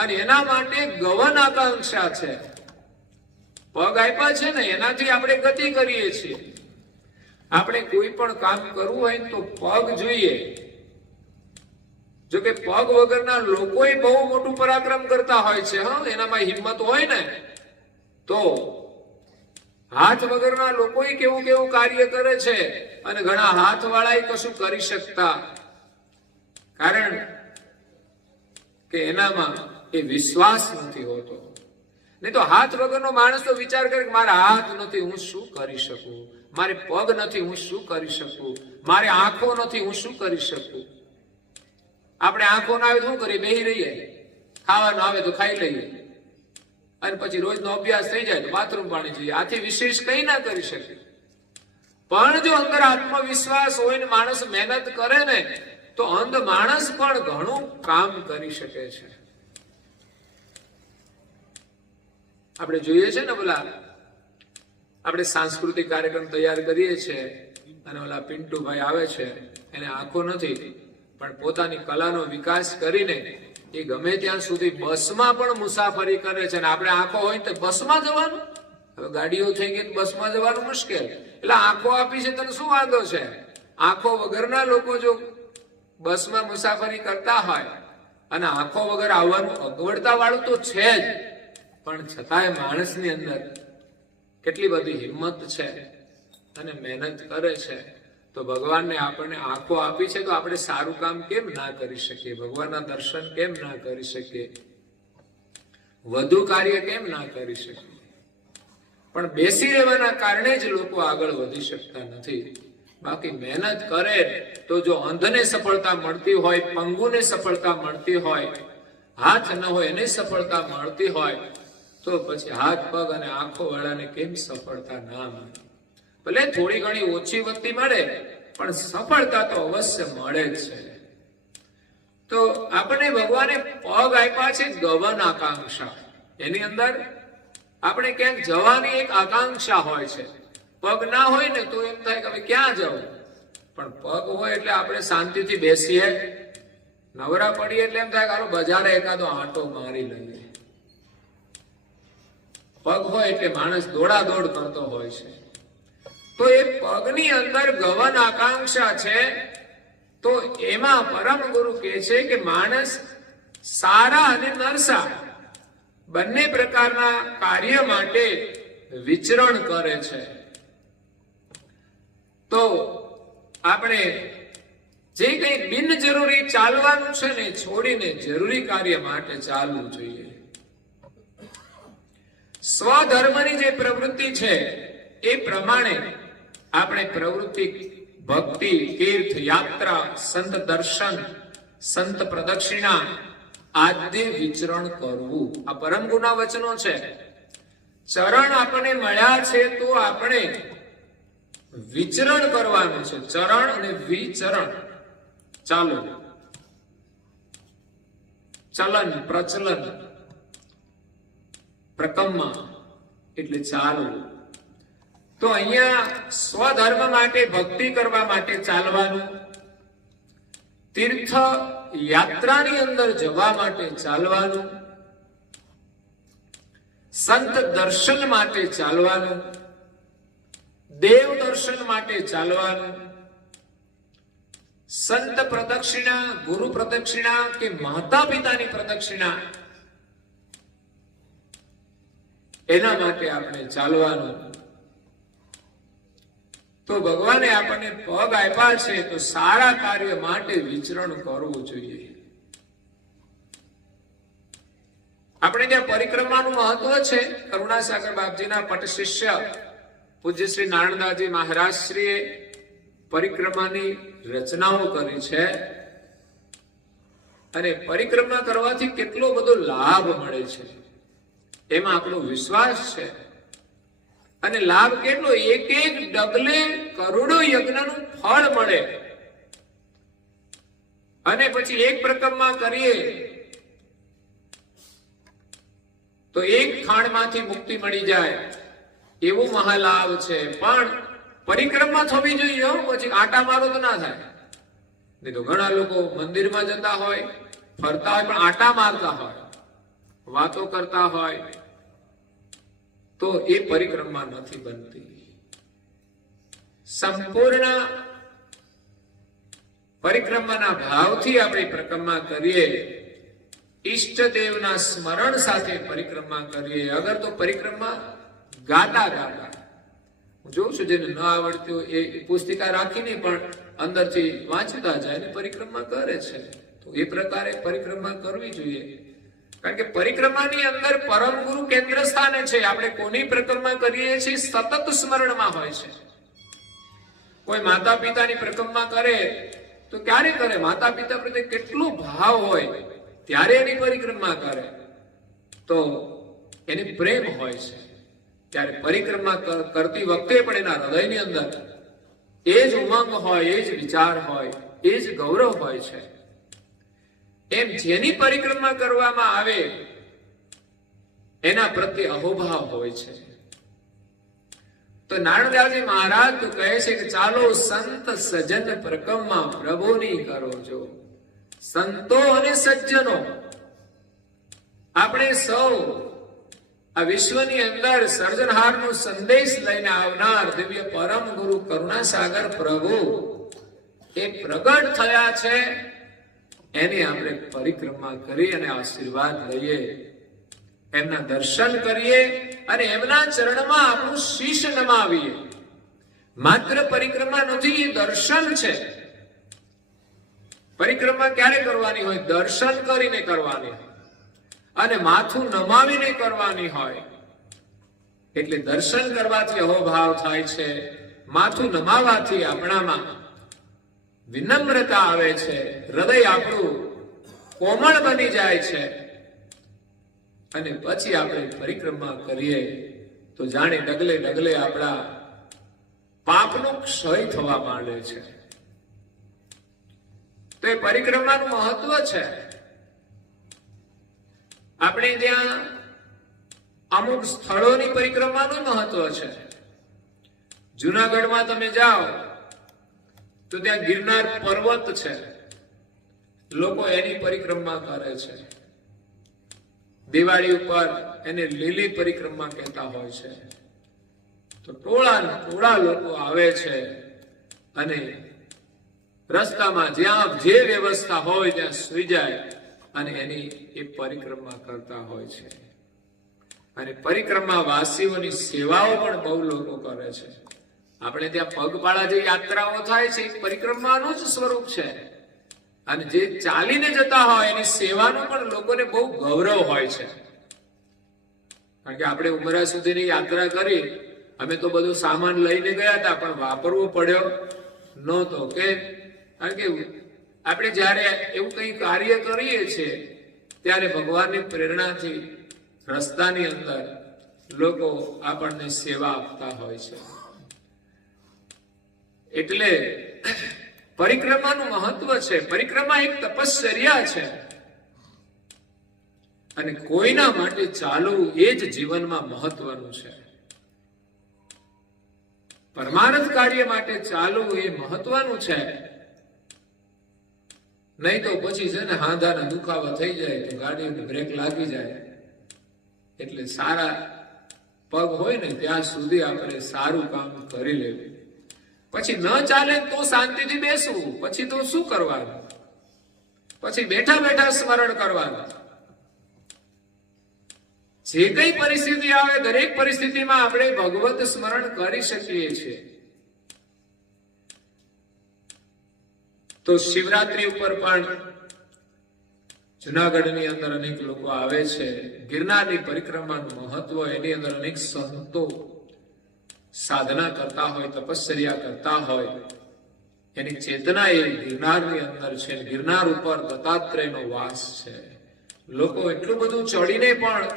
અને એના માટે ગવન આકાંક્ષા છે. પગ આપ્યા છે ને એનાથી આપણે ગતિ કરીએ છીએ. આપણે કોઈ પણ કામ કરવું હોય તો પગ જોઈએ. જો કે પગ વગરના લોકો બહુ મોટું પરાક્રમ કરતા હોય છે. એનામાં હિંમત હોય ને તો હાથ વગરના લોકો કેવું કેવું કાર્ય કરે છે અને ઘણા હાથ વાળા કશું કરી શકતા. કારણ કે એનામાં એ વિશ્વાસ નથી હોતો. નહીં તો હાથ વગરનો માણસ તો વિચાર કરે કે મારા હાથ નથી, હું શું કરી શકું? મારે પગ નથી, હું શું કરી શકું? મારે આંખો નથી, હું શું કરી શકું? આપણે આંખો ના આવે તો શું કરીએ? બેહી રહીએ. ખાવાનું આવે તો ખાઈ લઈએ, અને પછી રોજનો અભ્યાસ થઈ જાય તો બાથરૂમ પાણી જઈએ. આથી વિશેષ કઈ ના કરી શકે. પણ જો અંદર આત્મવિશ્વાસ હોય ને માણસ મહેનત કરે ને, તો અંધ માણસ પણ ઘણું કામ કરી શકે છે. આપણે જોઈએ છે ને, બોલા આપણે સાંસ્કૃતિક કાર્યક્રમ તૈયાર કરીએ છીએ, અને ઓલા પિન્ટુભાઈ આવે છે, એને આંખો નથી, પણ પોતાની કલાનો વિકાસ કરીને એ ગમે ત્યાં સુધી બસમાં પણ મુસાફરી કરે છે. અને આપણે આંખો હોય તો બસમાં જવાનું, હવે ગાડીઓ થઈ ગઈ બસમાં જવાનું મુશ્કેલ, એટલે આંખો આપી છે તને શું વાંધો છે? આંખો વગરના લોકો જો બસમાં મુસાફરી કરતા હોય, અને આંખો વગર આવવાનું અગવડતા વાળું તો છે જ, પણ છતાંય માણસની અંદર કેટલી બધી હિંમત છે અને મહેનત કરે છે. તો ભગવાનને આપણને આંખો આપી છે, તો આપણે સારું કામ કેમ ના કરી શકીએ? ભગવાનના દર્શન કેમ ના કરી શકીએ? વધુ કાર્ય કેમ ના કરી શકીએ? પણ બેસી રહેવાના કારણે જ લોકો આગળ વધી શકતા નથી. બાકી મહેનત કરે તો જો અંધને સફળતા મળતી હોય, પંગુને સફળતા મળતી હોય, હાથ ન હોય એને સફળતા મળતી હોય, તો પછી હાથ પગ અને આંખો વાળાને કેમ સફળતા ના મળે? ભલે થોડી ઘણી ઓછી વધતી મળે, પણ સફળતા તો અવશ્ય મળે જ છે. તો આપણે ભગવાને પગ આપ્યા છે ગગન આકાંક્ષા. એની અંદર આપણે ક્યાંક જવાની એક આકાંક્ષા હોય છે. પગ ના હોય ને તો એમ થાય કે હવે ક્યાં જવું, પણ પગ હોય એટલે આપણે શાંતિથી બેસીએ, નવરા પડીએ એટલે એમ થાય કે બજારે એકાદો આંટો મારી લઈએ. પગ હોય એટલે માણસ દોડાદોડ કરતો હોય છે. તો એ પગની અંદર ગગન આકાંક્ષા છે. તો એમાં પરમ ગુરુ કહે છે કે માણસ સારા અને નરસા બંને પ્રકારના કાર્ય માટે વિચરણ કરે છે. તો આપણે જે કઈ બિનજરૂરી ચાલવાનું છે ને, છોડીને જરૂરી કાર્ય માટે ચાલવું જોઈએ. સ્વધર્મની જે પ્રવૃત્તિ છે એ પ્રમાણે આપણે પ્રવૃત્તિ, ભક્તિ, તીર્થ યાત્રા, સંત દર્શન, સંત પ્રદક્ષિણા આદ્ય વિચરણ કરવું. આ પરમ ગુના વચનો છે. ચરણ આપણને મળ્યા છે તો આપણે વિચરણ કરવાનું છે. ચરણ અને વિચરણ, ચાલો, ચલન, પ્રચલન, પ્રકમ્મા એટલે ચાલવું. તો અહીંયા સ્વધર્મ માટે, ભક્તિ કરવા માટે ચાલવાનું, તીર્થ યાત્રાની અંદર જવા માટે ચાલવાનું, સંત દર્શન માટે ચાલવાનું, દેવ દર્શન માટે ચાલવાનું, સંત પ્રદક્ષિણા, ગુરુ પ્રદક્ષિણા કે માતા પિતાની પ્રદક્ષિણા, એના માટે આપણે ચાલવાનું. તો ભગવાને આપણને પગ આપ્યા છે તો સારા કાર્ય માટે વિચરણ કરવું જોઈએ. આપણે ત્યાં પરિક્રમાનું મહત્વ છે. કરુણાસાગર બાપજીના પટ શિષ્ય પૂજ્ય શ્રી નારાયણદાસજી મહારાજ શ્રીએ પરિક્રમાની રચનાઓ કરી છે. અને પરિક્રમા કરવાથી કેટલો બધો લાભ મળે છે એમાં આપણો વિશ્વાસ છે. અને લાભ કેટલો, એક એક ડગલે કરોડો યજ્ઞનું ફળ મળે. અને પછી એક પરિક્રમા કરીએ તો એક ખાણમાંથી મુક્તિ મળી જાય, એવો મહાલાભ છે. પણ પરિક્રમા થવી જોઈએ, પછી આટા મારો તો ના થાય. નહીં તો ઘણા લોકો મંદિરમાં જતા હોય, ફરતા હોય, પણ આટા મારતા હોય, વાતો કરતા હોય, તો એ પરિક્રમા નથી બનતી. સંપૂર્ણ પરિક્રમાના ભાવથી આપણે પરિક્રમા કરીએ, ઈષ્ટદેવના સ્મરણ સાથે પરિક્રમા કરીએ. અગર તો પરિક્રમા ગાતા ગાતા, હું જોઉં છું જેને ન આવડતું એ પુસ્તિકા રાખીને પણ અંદરથી વાંચતા જાય ને પરિક્રમા કરે છે. તો એ પ્રકારે પરિક્રમા કરવી જોઈએ. કારણ કે પરિક્રમાની અંદર પરમ ગુરુ કેન્દ્ર સ્થાને છે. આપણે કોની પરિક્રમા કરીએ છીએ સતત સ્મરણમાં હોય છે. કોઈ માતા પિતાની પરિક્રમા કરે તો ક્યારે કરે? માતા પિતા પ્રત્યે કેટલો ભાવ હોય ત્યારે એની પરિક્રમા કરે, તો એની પ્રેમ હોય છે. ત્યારે પરિક્રમા કરતી વખતે પણ એના હૃદયની અંદર એ જ ઉમંગ હોય, એ જ વિચાર હોય, એ જ ગૌરવ હોય છે. એમ જેની પરિક્રમા કરવામાં આવે એના પ્રત્યે અહોભાવ હોય છે. તો નારણદાસજી મહારાજ તો કહે છે કે ચાલો સંત સજ્જન પરિક્રમા પ્રભુની કરો છો. સંતો અને સજ્જનો, આપણે સૌ આ વિશ્વની અંદર સર્જનહારનો સંદેશ લઈને આવનાર દિવ્ય પરમ ગુરુ કરુણાસાગર પ્રભુ એ પ્રગટ થયા છે. એની આપણે પરિક્રમા કરી અને આશીર્વાદ લઈએ, એમના દર્શન કરીએ અને એમના ચરણમાં આપણું શીશ નમાવીએ. માત્ર પરિક્રમા નથી, એ દર્શન છે. પરિક્રમા ક્યારે કરવાની હોય? દર્શન કરીને કરવાની હોય અને માથું નમાવીને કરવાની હોય. એટલે દર્શન કરવાથી અહોભાવ થાય છે, માથું નમાવાથી આપણામાં વિનમ્રતા આવે છે, હૃદય આપણું કોમળ બની જાય છે. અને પછી આપણે પરિક્રમા કરીએ તો જાણે ડગલે ડગલે આપણા પાપનો ક્ષય થવા માંડે છે. તો એ પરિક્રમાનું મહત્વ છે. આપણે ત્યાં અમુક સ્થળોની પરિક્રમાનું મહત્વ છે. જુનાગઢમાં તમે જાઓ તો ત્યાં ગિરનાર પર્વત છે, લોકો એની પરિક્રમા કરે છે. દિવાળી ઉપર એને લીલી પરિક્રમા કહેતા હોય છે. તો ટોળા લોકો આવે છે અને રસ્તામાં જ્યાં જે વ્યવસ્થા હોય ત્યાં સુઈ જાય અને એની એ પરિક્રમા કરતા હોય છે. અને પરિક્રમા વાસીઓની સેવાઓ પણ બહુ લોકો કરે છે. આપણે ત્યાં પગપાળા જે યાત્રાઓ થાય છે એ પરિક્રમાનું જ સ્વરૂપ છે. અને જે ચાલીને જતા હોય એની સેવાનું પણ લોકોને બહુ ગૌરવ હોય છે. કારણ કે આપણે ઉમરા સુધીની યાત્રા કરી, અમે તો બધું સામાન લઈને ગયા હતા પણ વાપરવો પડ્યો નહોતો. કારણ કે આપણે જ્યારે એવું કંઈ કાર્ય કરીએ છીએ ત્યારે ભગવાનની પ્રેરણાથી રસ્તાની અંદર લોકો આપણને સેવા આપતા હોય છે. એટલે પરિક્રમાનું મહત્વ છે. પરિક્રમા એક તપશ્ચર્યા છે અને કોઈના માટે ચાલવું એ જ જીવનમાં મહત્વનું છે. પરમાર્થ કાર્ય માટે ચાલવું એ મહત્વનું છે. નહીં તો પછી છે ને હાંધાના દુખાવા થઈ જાય તો ગાડીને બ્રેક લાગી જાય. એટલે સારા પગ હોય ને ત્યાં સુધી આપણે સારું કામ કરી લેવું. પછી ન ચાલે તો શાંતિથી બેસવું. પછી તો શું કરવાનું? પછી બેઠા બેઠા સ્મરણ કરવાનું. જે કઈ પરિસ્થિતિ આવે દરેક પરિસ્થિતિમાં આપણે ભગવત સ્મરણ કરી શકીએ છીએ. તો શિવરાત્રી ઉપર પણ જુનાગઢની અંદર અનેક લોકો આવે છે. ગિરનારની પરિક્રમાનું મહત્વ, એની અંદર અનેક સંતો સાધના કરતા હોય, તપશ્ચર્યા કરતા હોય, એની ચેતના એ ગિરનારની અંદર છે. ગિરનાર ઉપર દત્તાત્રેયનો વાસ છે. લોકો એટલું બધું ચડીને પણ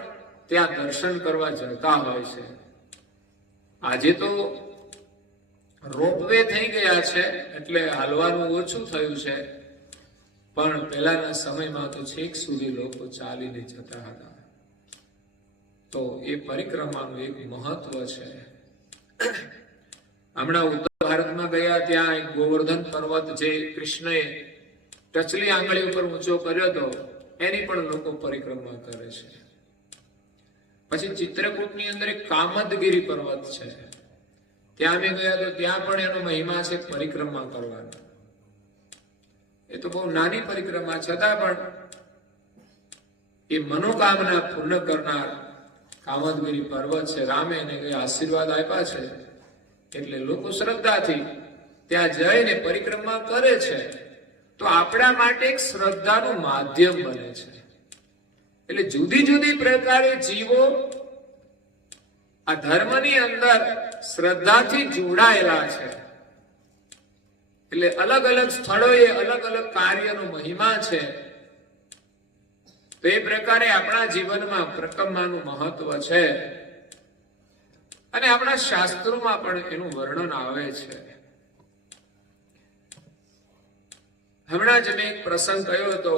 ત્યાં દર્શન કરવા જતા હોય છે. આજે તો રોપવે થઈ ગયા છે એટલે હાલવાનું ઓછું થયું છે, પણ પહેલાના સમયમાં તો છેક સુધી લોકો ચાલીને જતા હતા. તો એ પરિક્રમાનું એક મહત્વ છે. હમણાં ઉત્તર ભારતમાં ગયા, ત્યાં એક ગોવર્ધન પર્વત જે કૃષ્ણએ ટચલી આંગળી ઉપર ઊંચો કર્યો હતો એની પણ લોકો પરિક્રમા કરે છે. પછી ચિત્રકૂટની અંદર એક કામદગીરી પર્વત છે, ત્યાં અમે ગયા તો ત્યાં પણ એનો મહિમા છે પરિક્રમા કરવાનો. એ તો બહુ નાની પરિક્રમા છતાં પણ એ મનોકામના પૂર્ણ કરનાર કામદગીરી પર્વત છે. રામે એને કઈ આશીર્વાદ આપ્યા છે એટલે લોકો શ્રદ્ધાથી ત્યાં જઈને પરિક્રમા કરે છે. તો આપણા માટે એક શ્રદ્ધાનું માધ્યમ બને છે. એટલે જુદી જુદી પ્રકારે જીવો આ ધર્મની અંદર શ્રદ્ધાથી જોડાયેલા છે. એટલે અલગ અલગ સ્થળોએ અલગ અલગ કાર્યનો મહિમા છે. તો એ પ્રકારે આપણા જીવનમાં પ્રકમ્માનું મહત્વ છે અને આપણા શાસ્ત્રોમાં પણ એનું વર્ણન આવે છે. હમણાં જ મેં એક પ્રસંગ કહ્યો હતો,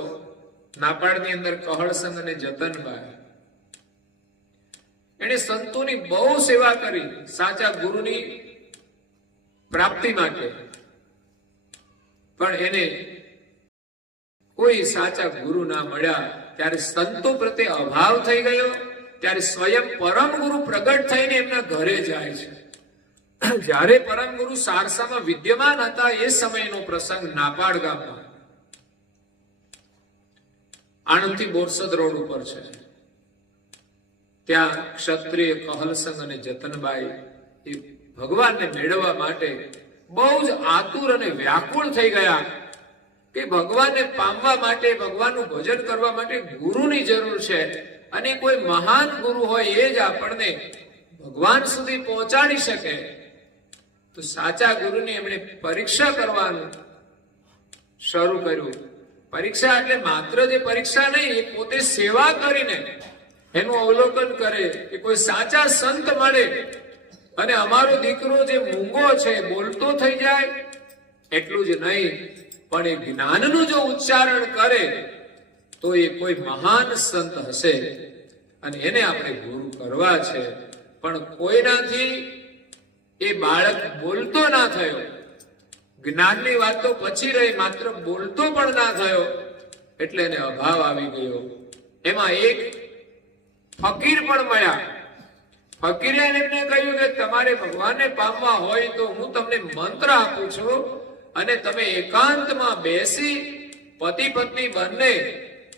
નાપાડની અંદર કહળસંગ અને જતનભાઈ, એને સંતોની બહુ સેવા કરી સાચા ગુરુની પ્રાપ્તિ માટે, પણ એને કોઈ સાચા ગુરુ ના મળ્યા. ત્યારે સંતો પ્રત્યે અભાવ થઈ ગયો. ત્યારે સ્વયં પરમ ગુરુ પ્રગટ થઈને એમના ઘરે જાય છે. જ્યારે પરમ ગુરુ સારસામાં વિદ્યમાન હતા એ સમયનો પ્રસંગ નાપાડ ગામમાં, આણંદથી બોરસદ રોડ ઉપર છે. ત્યાં ક્ષત્રિય કહલસંગ અને જતનબાઈ એ ભગવાનને મેળવવા માટે બહુ જ આતુર અને વ્યાકુળ થઈ ગયા કે ભગવાનને પામવા માટે, ભગવાનનું ભજન કરવા માટે ગુરુની જરૂર છે. અને કોઈ મહાન ગુરુ હોય એ જ આપણને ભગવાન સુધી પહોંચાડી શકે. તો સાચા ગુરુની એમણે પરીક્ષા કરવાનું શરૂ કર્યું. પરીક્ષા એટલે માત્ર જે પરીક્ષા નહીં, એ પોતે સેવા કરીને એનું અવલોકન કરે કે કોઈ સાચા સંત મળે અને અમારો દીકરો જે મૂંગો છે બોલતો થઈ જાય. એટલું જ નહીં, પણ એ જ્ઞાનનું જો ઉચ્ચારણ કરે તો એ કોઈ મહાન સંત હશે અને એને આપણે ગુરુ કરવા છે. પણ કોઈનાથી એ બાળક બોલતો ના થયો. જ્ઞાનની વાત તો પછી રહી, માત્ર બોલતો પણ ના થયો. એટલે એને અભાવ આવી ગયો. એમાં એક ફકીર પણ મળ્યા. ફકીરે એમને કહ્યું કે તમારે ભગવાનને પામવા હોય તો હું તમને મંત્ર આપું છું અને તમે એકાંતમાં બેસી પતિ પત્ની બંને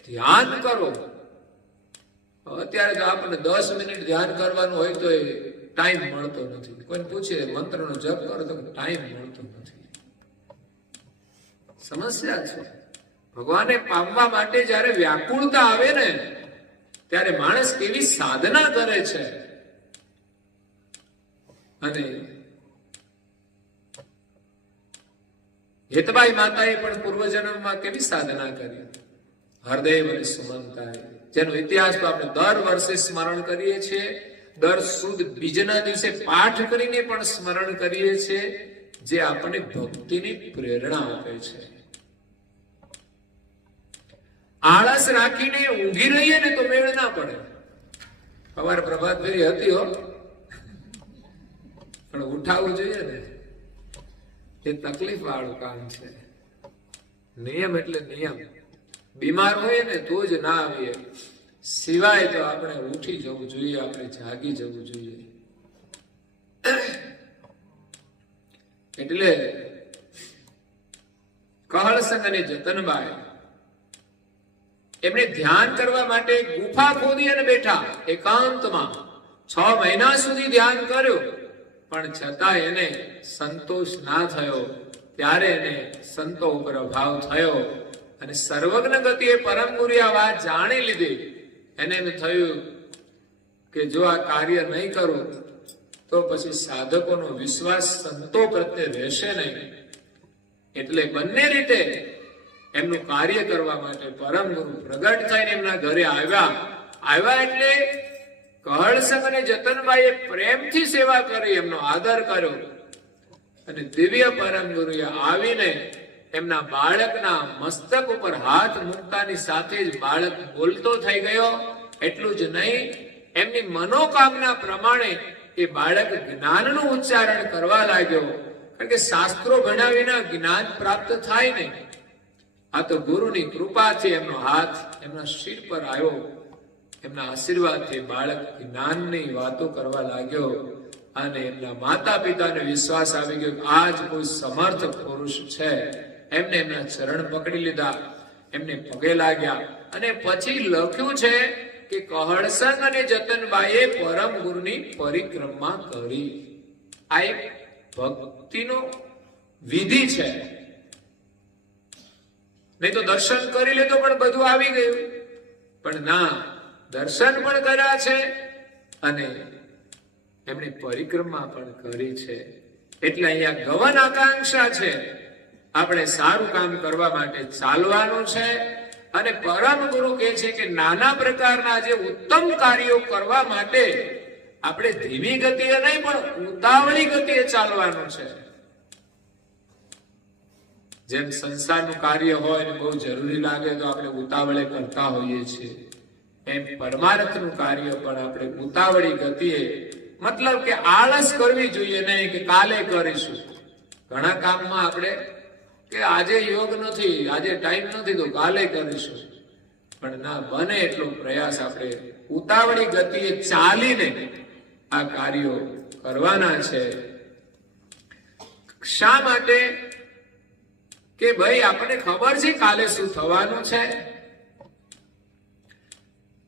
ધ્યાન કરો. અત્યારે તો આપણને 10 મિનિટ ધ્યાન કરવાનું હોય તો ટાઈમ મળતો નથી. કોઈને પૂછે મંત્રનો જપ કરો તો ટાઈમ મળતો નથી. સમસ્યા છે. ભગવાનને પામવા માટે જયારે વ્યાકુળતા આવે ને, ત્યારે માણસ કેવી સાધના કરે છે. અને હેતબાઈ માતાએ પણ પૂર્વજન્મમાં કેવી સાધના કરી. હરદેવ અને સુમંતાએ, જેનો ઇતિહાસ તો આપણે દર વર્ષે સ્મરણ કરીએ છીએ. દર સુદ બીજના દિવસે પાઠ કરીને પણ સ્મરણ કરીએ છીએ, જે આપણને ભક્તિની પ્રેરણા આપે છે. આળસ રાખીને ઊંઘી રહીએ ને તો મેળ ના પડે. સવારે પ્રભાત ફેરી હતી હો, પણ ઉઠાવવું જોઈએ ને, એ તકલીફ વાળું કામ છે. નિયમ એટલે નિયમ. બીમાર હોય ને તો જ ના આવીએ, સિવાય તો આપણે ઉઠી જવું જોઈએ, આપણે જાગી જવું જોઈએ. એટલે કહળસંગ અને જતનબાઈ એમણે ધ્યાન કરવા માટે ગુફા ખોદી અને બેઠા એકાંતમાં. 6 મહિના સુધી ધ્યાન કર્યું, પણ છતાં એને સંતોષ ના થયો. ત્યારે એને સંતો ઉપર અભાવ થયો અને સર્વજ્ઞ ગતિએ પરમ ગુરુએ આ વાત જાણી લીધી. એને એમ થયું કે જો આ કાર્ય નહીં કરું તો પછી સાધકોનો વિશ્વાસ સંતો પ્રત્યે રહેશે નહીં. એટલે બંને રીતે એમનું કાર્ય કરવા માટે પરમ ગુરુ પ્રગટ થઈને એમના ઘરે આવ્યા. એટલે કહળસંગ અને જતનબાઈએ પ્રેમથી સેવા કરી, એમનો આદર કર્યો. અને દિવ્ય પરમ ગુરુએ આવીને એમના બાળકના મસ્તક ઉપર હાથ મૂકતાની સાથે જ બાળક બોલતો થઈ ગયો. એટલું જ નહીં, એમની મનોકામના પ્રમાણે એ બાળક જ્ઞાનનું ઉચ્ચારણ કરવા લાગ્યો. કારણ કે શાસ્ત્રો ભણ્યા વિના જ્ઞાન પ્રાપ્ત થાય નહીં. આ તો ગુરુની કૃપાથી એમનો હાથ એમના શિર પર આવ્યો. એમના આશીર્વાદથી બાળક જ્ઞાનની વાતો કરવા લાગ્યો. અને એમના માતા પિતાને વિશ્વાસ આવી ગયો કે આજ કોઈ સમર્થ પુરુષ છે. એમને એમના ચરણ પકડી લીધા, એમને પગે લાગ્યા. અને પછી લખ્યું છે કે કહળસંગ અને જતનબાઈએ પરમ ગુરુની પરિક્રમા કરી. આ એક ભક્તિનો વિધિ છે. નહીં તો દર્શન કરી લે તો પણ બધું આવી ગયું. પણ ના, દર્શન પણ કર્યા છે અને એમણે પરિક્રમા પણ કરી છે. એટલે અહીંયા ગવન આકાંક્ષા છે. આપણે સારું કામ કરવા માટે ચાલવાનું છે. અને પરમ ગુરુ કહે છે કે નાના પ્રકારના જે ઉત્તમ કાર્યો કરવા માટે આપણે ધીમી ગતિએ નહીં પણ ઉતાવળી ગતિએ ચાલવાનું છે. જેમ સંસારનું કાર્ય હોય ને બહુ જરૂરી લાગે તો આપણે ઉતાવળે કરતા હોઈએ છીએ, એમ પરમાર્થનું કાર્ય પણ આપણે ઉતાવળી ગતિએ, મતલબ કે આળસ કરવી જોઈએ નહીં કે કાલે કરીશું. ઘણા કામમાં આપણે કે આજે યોગ નથી, આજે ટાઈમ નથી તો કાલે કરીશું, પણ ના બને એટલો પ્રયાસ આપણે ઉતાવળી ગતિએ ચાલીને આ કાર્યો કરવાના છે. શા માટે? કે ભાઈ આપણને ખબર છે કાલે શું થવાનું છે.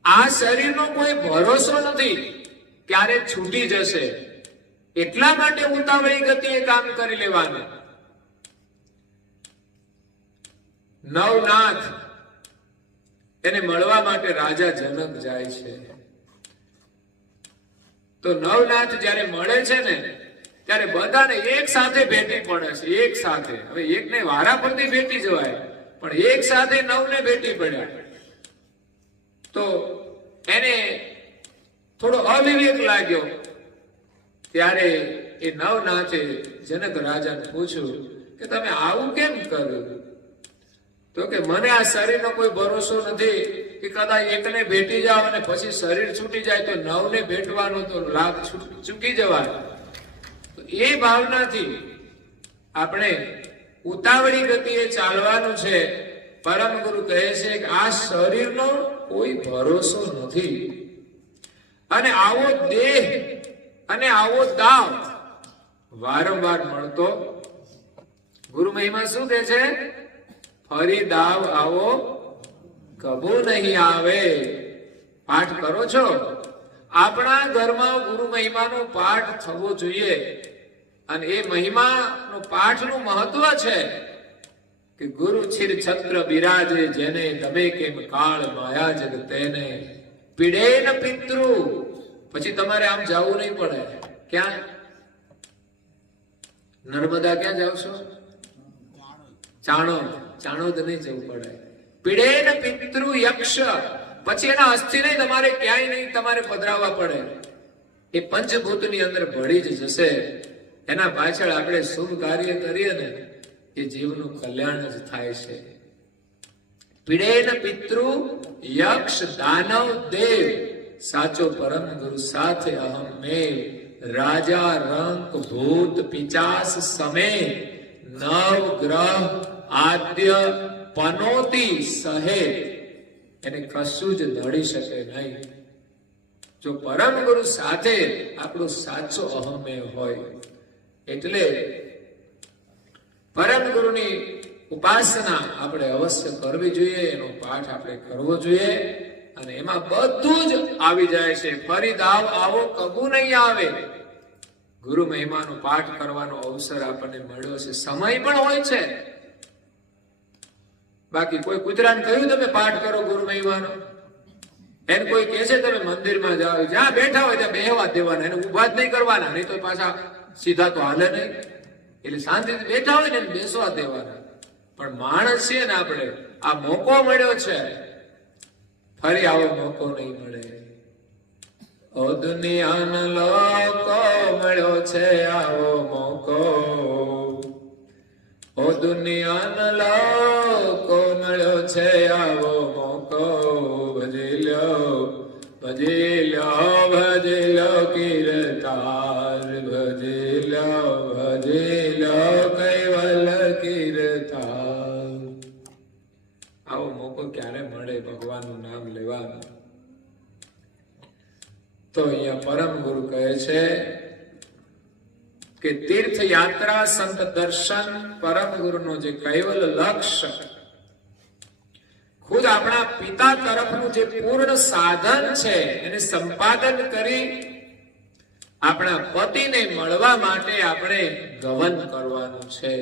આ શરીરનો કોઈ ભરોસો નથી ક્યારે છૂટી જશે, એટલા માટે ઉતાવળી ગતિએ કામ કરી લેવાનું. નવનાથ એને મળવા માટે રાજા જનક જાય છે. તો નવનાથ જયારે મળે છે ને ત્યારે બધાને એક સાથે ભેટી પડે છે. એક સાથે, હવે એકને વારા પરથી ભેટી જવાય, પણ એક સાથે નવને ભેટી પડ્યા. તો એને થોડો અવિવેક લાગ્યો. ત્યારે એ નવનાથે જનક રાજાને પૂછ્યું કે તમે આવું કેમ કર્યું? તો કે મને આ શરીરનો કોઈ ભરોસો નથી કે કદાચ એકને ભેટી જાવ અને પછી શરીર છૂટી જાય તો નવને ભેટવાનો તો લાભ ચૂકી જવાય. એ ભાવનાથી આપણે ઉતાવળી ગતિએ ચાલવાનું છે. પરમ ગુરુ કહે છે કે આ શરીરનો કોઈ ભરોસો નથી, અને આવો દેહ અને આવો દાવ વારંવાર મળતો. ગુરુ મહિમા શું કહે છે? ફરી દાવ આવો કબો નહીં આવે. પાઠ કરો છો? આપણા ઘરમાં ગુરુ મહિમાનો પાઠ થવો જોઈએ. અને એ મહિમાનો પાઠનું મહત્વ છે કે ગુરુ છીર છત્ર બિરાજે જેને તમે કેમ કાળ માયા જગ તેને પીડે ન પિતૃ. પછી તમારે આમ જવું નહીં પડે. ક્યાં? નર્મદા ક્યાં જાવ છો? ચાણોદ નહીં જવું પડે. પીડે ન પિતૃ યક્ષ. પછી એના અસ્થિ નહીં તમારે ક્યાંય નહીં તમારે પધરાવવા પડે. એ પંચભૂતની અંદર ભળી જ જશે. એના પાછળ આપણે શુભ કાર્ય કરીએ ને એ જીવનું કલ્યાણ જ થાય છે. પીડે ન પિતૃ યક્ષ દાનવ દેવ સાચો પરમ ગુરુ સાથે અહમ મેં રાજા રંક ભૂત પિચાસ સમે નવ ગ્રહ આદ્ય પનોતી સહે. એને કશું જ નડી શકે નહીં. જો પરમ ગુરુ સાથે આપણો સાચો અહમે હોય. એટલે પરમ ગુરુની ઉપાસના આપણે અવશ્ય કરવી જોઈએ. એનો પાઠ આપણે કરવો જોઈએ. અને એમાં બધું જ આવી જાય છે. ફરી દાવ આવો કબુ નહીં આવે. ગુરુ મહિમાનો પાઠ કરવાનો અવસર આપણને મળ્યો છે. સમય પણ હોય છે. બાકી કોઈ કૂતરાને કહ્યું તમે પાઠ કરો ગુરુ મહિમાનો? એને કોઈ કહે છે તમે મંદિરમાં જાઓ, જ્યાં બેઠા હોય ત્યાં બેહવા દેવાના, એને ઉભા જ નહીં કરવાના, નહીં તો પાછા સીધા તો હાલે નહીં. એટલે શાંતિથી બેઠા હોય ને બેસવા દેવાના. પણ માણસ છે ને આપણે આ મોકો મળ્યો છે, ફરી આવો મોકો નહીં મળે. ઓ દુનિયાના લોકો મળ્યો છે આવો મોકો. ઓ દુનિયાના લોકો મળ્યો છે આવો મોકો. ભજી લ્યો ભજી લ્યો ભજી લ્યો કીર્તાર. ભજી લ્યો ભજી લ્યો કૈવલ કીર્તાર. આવો મોકો ક્યારે મળે ભગવાનનું નામ લેવાનું? તો અહીંયા પરમ ગુરુ કહે છે કે તીર્થ યાત્રા, સંત દર્શન, પરમ ગુરુનો જે કૈવલ લક્ષ્ય, ખુદ આપણા પિતા તરફનું જે પૂર્ણ સાધન છે એને સંપાદન કરી આપણા પતિને મળવા માટે આપણે ગમન કરવાનું છે.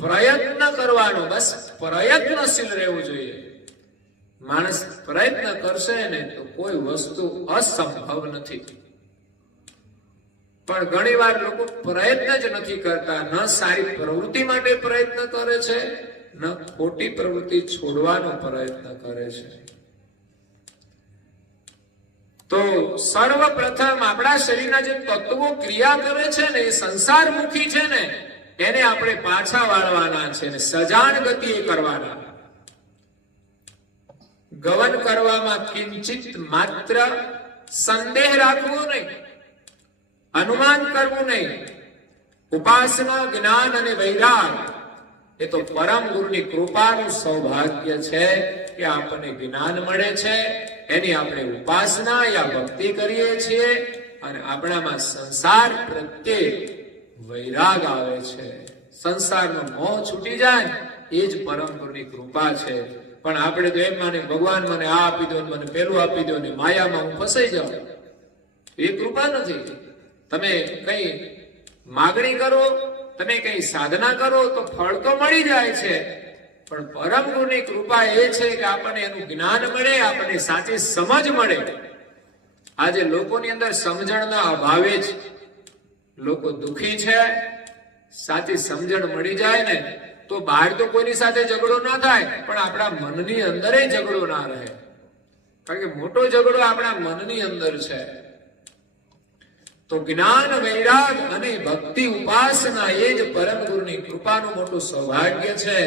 પ્રયત્ન કરવાનો, બસ પ્રયત્નશીલ રહેવું જોઈએ. માણસ પ્રયત્ન કરશે ને તો કોઈ વસ્તુ અસંભવ નથી. પણ ઘણી વાર લોકો પ્રયત્ન જ નથી કરતા, ન સારી પ્રવૃત્તિ માટે પ્રયત્ન કરે છે, ન ખોટી પ્રવૃત્તિ છોડવાનો પ્રયત્ન કરે છે. તો સર્વપ્રથમ આપણા શરીરના જે તત્વો ક્રિયા કરે છે ને એ સંસારમુખી છે ને એને આપણે પાછા વાળવાના છે ને સજાણ ગતિએ કરવાના. ગમન કરવામાં કિંચિત માત્ર સંદેહ રાખવો નહીં, અનુમાન કરવું નહીં. ઉપાસના, જ્ઞાન અને વૈરાગ એ તો પરમ ગુરુની કૃપાનું સૌભાગ્ય છે કે આપણને જ્ઞાન મળે છે, એની આપણે ઉપાસના યા ભક્તિ કરીએ છીએ અને આપણામાં સંસાર પ્રત્યે વૈરાગ આવે છે. સંસારનો મોહ છૂટી જાય એ જ પરમ ગુરુની કૃપા છે. પણ આપણે તો એમ માને ભગવાન મને આ આપી દો, મને પેલું આપી દો ને માયામાં હું ફસાઈ જાઉં. એ કૃપા નથી. તમે કઈ માગણી કરો, તમે કઈ સાધના કરો તો ફળ તો મળી જાય છે, પણ પરમ ગુરુની કૃપા એ છે કે આપણને એનું જ્ઞાન મળે, આપણને સાચી સમજ મળે. આજે લોકોની અંદર સમજણના અભાવે જ લોકો દુખી છે. સાચી સમજણ મળી જાય ને તો બહાર તો કોઈની સાથે ઝઘડો ના થાય, પણ આપણા મનની અંદર ઝઘડો ના રહે. કારણ કે મોટો ઝઘડો આપણા મનની અંદર છે. તો જ્ઞાન, વૈરાગ અને ભક્તિ ઉપાસના એ જ પરમ ગુરુની કૃપાનું મોટું સૌભાગ્ય છે.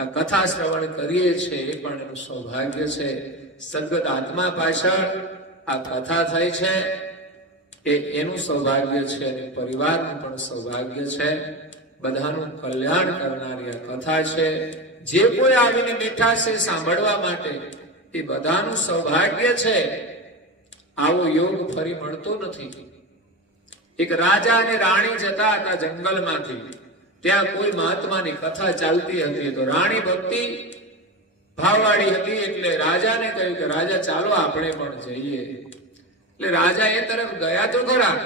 આ કથા શ્રવણ કરીએ છીએ એ પણ એનું સૌભાગ્ય છે. સદગત આત્મા પાછળ આ કથા થઈ છે એ એનું સૌભાગ્ય છે અને પરિવારનું પણ સૌભાગ્ય છે. બધાનું કલ્યાણ કરનારી આ કથા છે. જે કોઈ આવીને બેઠા છે સાંભળવા માટે એ બધાનું સૌભાગ્ય છે. આવો યોગ ફરી મળતો નથી. એક રાજા અને રાણી જતા હતા જંગલમાંથી. ત્યાં કોઈ મહાત્માની કથા ચાલતી હતી. તો રાણી ભક્તિ ભાવવાળી હતી એટલે રાજાને કહ્યું કે રાજા ચાલો આપણે પણ જઈએ. એટલે રાજા એ તરફ ગયા તો ખરા,